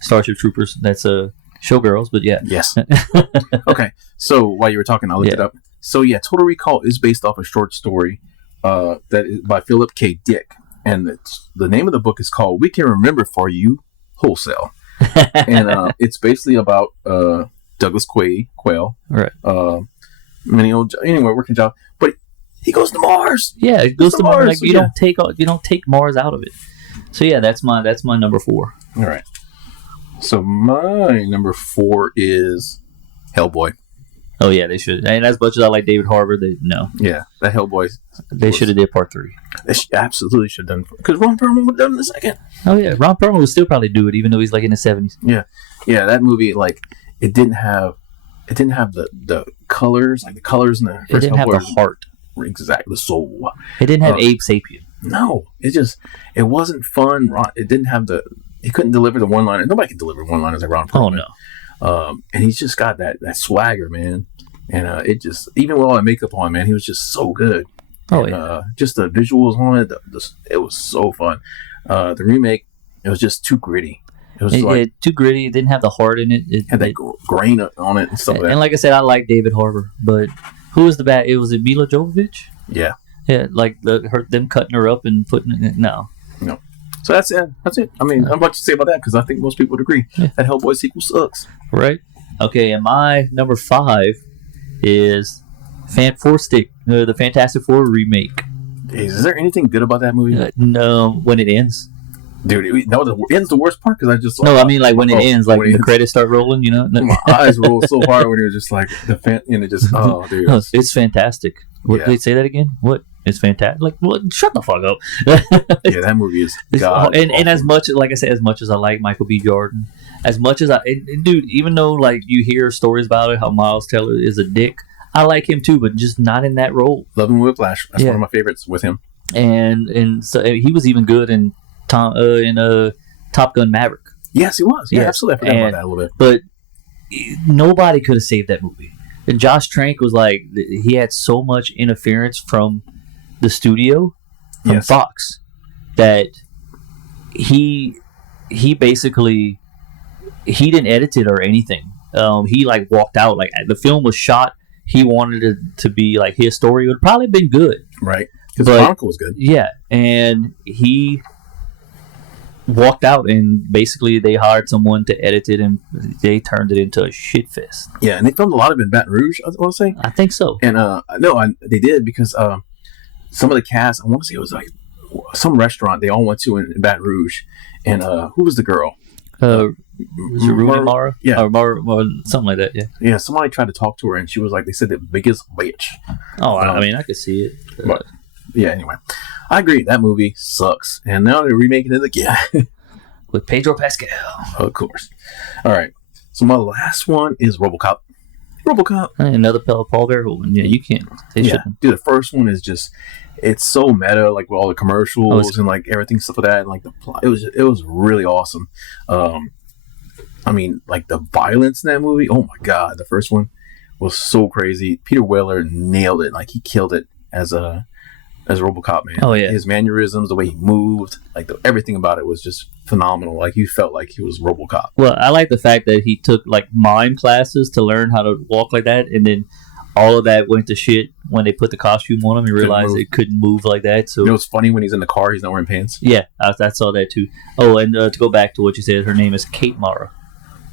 Starship Troopers. That's Showgirls, but yeah. Yes. Okay. So while you were talking, I looked it up. So yeah, Total Recall is based off a short story that is by Philip K. Dick, and the name of the book is called "We Can Remember for You Wholesale," and it's basically about Douglas Quayle, right? Anyway, working job, but he goes to Mars. Yeah, it goes to Mars. Like, you don't take Mars out of it. So yeah, that's my number 4. All right. So my number 4 is Hellboy. Oh yeah, they should. And as much as I like David Harbour, no. Yeah, that Hellboy. They should have did part 3. They absolutely should have done, because Ron Perlman would have done it in a second. Oh yeah, Ron Perlman would still probably do it, even though he's like in his 70s. Yeah, that movie, like, it didn't have the colors, like the colors in the first. It didn't have the heart. Exactly, the soul. It didn't have Abe Sapien. No, it wasn't fun. It didn't have he couldn't deliver the one-liner. Nobody can deliver one-liners like Ron Perlman. Oh no. And he's just got that swagger, man. And it just, even with all that makeup on, man, he was just so good. Oh, and, yeah. Just the visuals on it, it was so fun. The remake, it was just too gritty. It was too gritty. It didn't have the heart in it. It had that grain on it and stuff like that. And like I said, I like David Harbour, but who was the bad? Was it Mila Jovovich? Yeah. Yeah, like them cutting her up and putting it. No. So that's it. I mean, I'm about to say about that because I think most people would agree that Hellboy sequel sucks. Right. Okay, and my number 5 is the Fantastic Four remake. Is there anything good about that movie? No, when it ends. Dude, no, the end's the worst part because I just... No, I mean, like, when it ends, like, the credits start rolling, you know? My eyes rolled so hard when it was just like, and it just, oh, dude. It's fantastic. What, did they say that again? What? It's fantastic. Like, what? Shut the fuck up. Yeah, that movie is god. And as much, like I said, as much as I like Michael B. Jordan, as much as dude, even though, like, you hear stories about it, how Miles Teller is a dick, I like him too, but just not in that role. Love him with Whiplash. That's one of my favorites with him. And so he was even good in Top Gun Maverick. Yes, he was. Yeah, absolutely. I forgot about that a little bit. But nobody could have saved that movie. And Josh Trank was like, he had so much interference from the studio, from Fox, that he basically, he didn't edit it or anything. He like walked out. Like, the film was shot. He wanted it to be like his story. It would probably have been good. Right. Because the Chronicle was good. Yeah. And he walked out, and basically they hired someone to edit it, and they turned it into a shit fest. Yeah, and they filmed a lot of it in Baton Rouge, I want to say. I think so. And they did, because some of the cast, I want to say it was like some restaurant they all went to in Baton Rouge. And who was the girl? Was it Rooney Mara? Yeah. Or something like that, yeah. Yeah, somebody tried to talk to her, and she was like, they said the biggest bitch. Oh, I mean, I could see it. But, yeah, anyway. I agree. That movie sucks. And now they're remaking it again. With Pedro Pascal. Of course. All right. So my last one is RoboCop. Another Paul Verhoeven. Yeah, you can't. They shouldn't. Dude, the first one is just, it's so meta, like with all the commercials and like everything, stuff like that, and like the plot. It was really awesome. I mean, like the violence in that movie. Oh my god, the first one was so crazy. Peter Weller nailed it. Like, he killed it as RoboCop, man. Oh yeah, his mannerisms, the way he moved, like everything about it was just phenomenal. Like, you felt like he was RoboCop. Well, I like the fact that he took like mime classes to learn how to walk like that, and then all of that went to shit when they put the costume on him and realized it couldn't move like that. So, you know what's funny? When he's in the car, he's not wearing pants. Yeah, I saw that too. Oh, and to go back to what you said, her name is Kate Mara.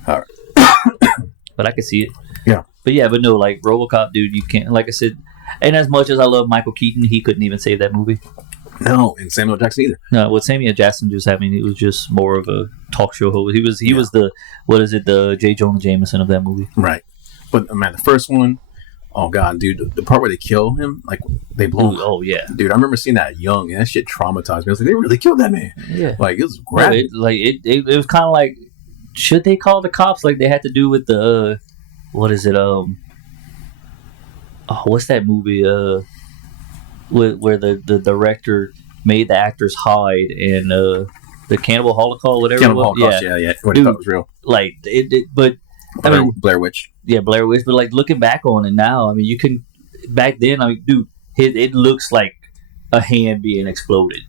All right. But I could see it. Yeah. But no, like RoboCop, dude, you can't. Like I said, and as much as I love Michael Keaton, he couldn't even save that movie. No, and Samuel Jackson either. No, with Samuel Jackson, it was just more of a talk show host. He was the the J. Jonah Jameson of that movie. Right. But man, the first one, oh god, dude, the part where they kill him, like they blow him. Oh yeah, dude, I remember seeing that young, and that shit traumatized me. I was like, they really killed that man. Yeah, like it was graphic. It was kind of like, should they call the cops like they had to do with the what's that movie where the director made the actors hide, and the Cannibal Holocaust, whatever. Cannibal Holocaust, yeah. What he thought was real. Like but Blair Witch. Yeah, Blair Witch. But like, looking back on it now, I mean, you can. Back then, I mean, dude, it looks like a hand being exploded.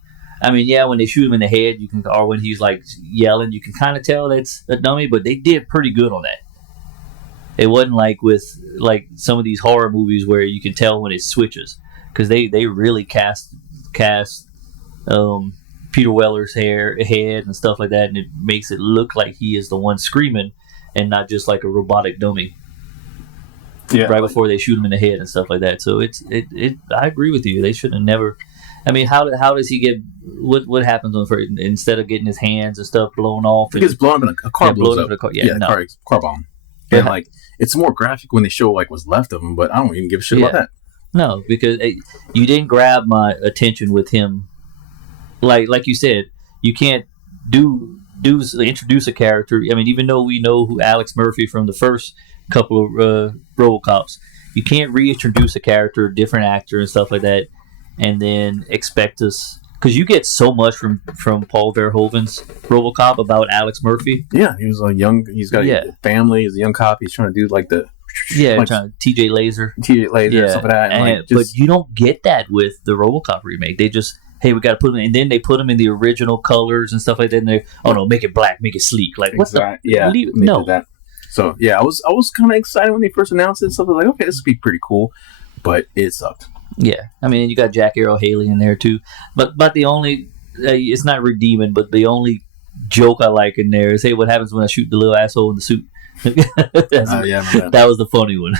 I mean, yeah, when they shoot him in the head, you can, or when he's like yelling, you can kind of tell that's a dummy. But they did pretty good on that. It wasn't like with like some of these horror movies where you can tell when it switches, because they really cast Peter Weller's head and stuff like that, and it makes it look like he is the one screaming and not just like a robotic dummy. Yeah, right before they shoot him in the head and stuff like that. So I agree with you. They should have never. I mean, how does he get? What happens when instead of getting his hands and stuff blown off? He gets blown up in a car blows up. Car bomb. And like it's more graphic when they show like what's left of him, but I don't even give a shit about that. No, because you didn't grab my attention with him. Like you said, you can't introduce a character. I mean, even though we know who Alex Murphy from the first couple of RoboCops, you can't reintroduce a character, different actor and stuff like that, and then expect us, because you get so much from Paul Verhoeven's RoboCop aboutAlex Murphy. Yeah, he was a young. He's got a family. He's a young cop. He's trying to do like the trying to TJ Laser, stuff like that. And but you don't get that with the RoboCop remake. They just, hey, we got to put them, and then they put them in the original colors and stuff like that. And they, oh no, make it black, make it sleek. Like what the? Yeah, no. That. So yeah, I was kind of excited when they first announced it. So I was like, okay, this would be pretty cool, but it sucked. Yeah, I mean, you got Jack Arrow Haley in there too, but the only it's not redeeming, but the only joke I like in there is, hey, what happens when I shoot the little asshole in the suit? That was the funny one.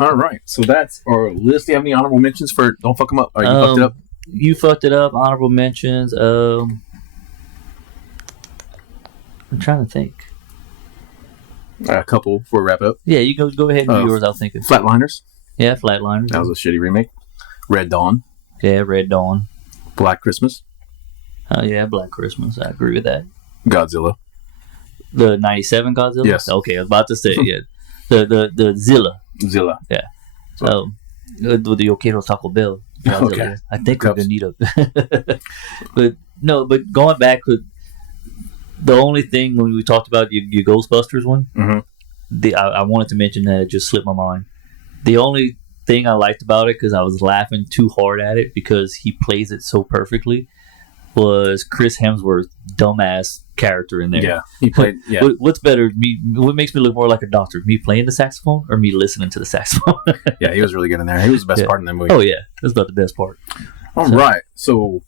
All right, so that's our list. Do you have any honorable mentions for Don't Fuck 'Em Up? You fucked it up. You fucked it up. Honorable mentions. I'm trying to think. A couple before we wrap it up. Yeah, you go ahead and do yours. I was thinking Flatliners. Yeah, Flatliners. That was a shitty remake. Red Dawn. Yeah, Red Dawn. Black Christmas. Oh yeah, Black Christmas. I agree with that. Godzilla. The 97 Godzilla? Yes. Okay, I was about to say, yeah. The Zilla. Zilla. Yeah. So, with the Yokero Taco Bell. Godzilla. Okay. I think we're going to need a... but going back, the only thing when we talked about your Ghostbusters one, I wanted to mention that, it just slipped my mind. The only thing I liked about it, because I was laughing too hard at it because he plays it so perfectly, was Chris Hemsworth's dumbass character in there. Yeah, he played. Yeah. What's better? What makes me look more like a doctor? Me playing the saxophone or me listening to the saxophone? Yeah, he was really good in there. He was the best part in that movie. Oh yeah, that's about the best part. All right, so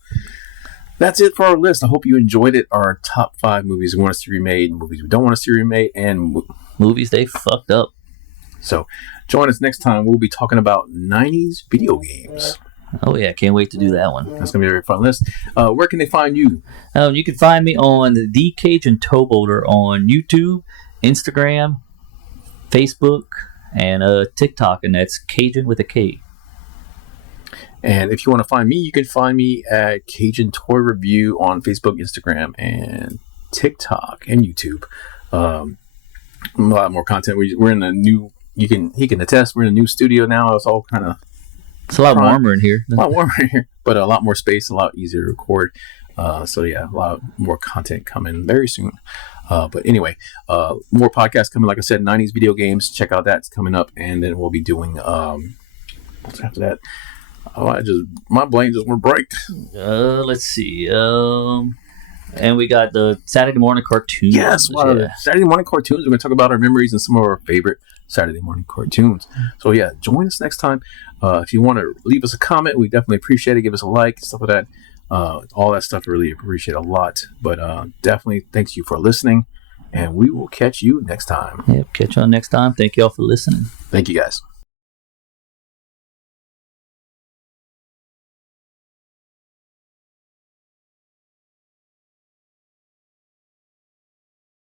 that's it for our list. I hope you enjoyed it. Our top 5 movies we want to see remade, movies we don't want to see remade, and movies they fucked up. So join us next time. We'll be talking about 90s video games. Oh yeah, can't wait to do that one. That's gonna be a very fun list. Where can they find you? You can find me on the Cajun Towboater on YouTube, Instagram, Facebook, and TikTok, and that's Cajun with a K. And if you want to find me, you can find me at Cajun Toy Review on Facebook, Instagram, and TikTok, and YouTube. A lot more content. We're in a new. He can attest. We're in a new studio now. It's all kind of. It's a lot warmer in here. A lot warmer in here, but a lot more space, a lot easier to record. So yeah, a lot more content coming very soon. But anyway, more podcasts coming. Like I said, 90s video games. Check out that's coming up, and then we'll be doing what's after that. My brain just went break. Let's see. And we got the Saturday morning cartoons. Yes, Saturday morning cartoons. We're going to talk about our memories and some of our favorite Saturday morning cartoons. So yeah, join us next time. If you want to leave us a comment, we definitely appreciate it. Give us a like, stuff like that. All that stuff, really appreciate a lot. But definitely thanks you for listening, and we will catch you next time. Yep, catch you on next time. Thank you all for listening. Thank you guys.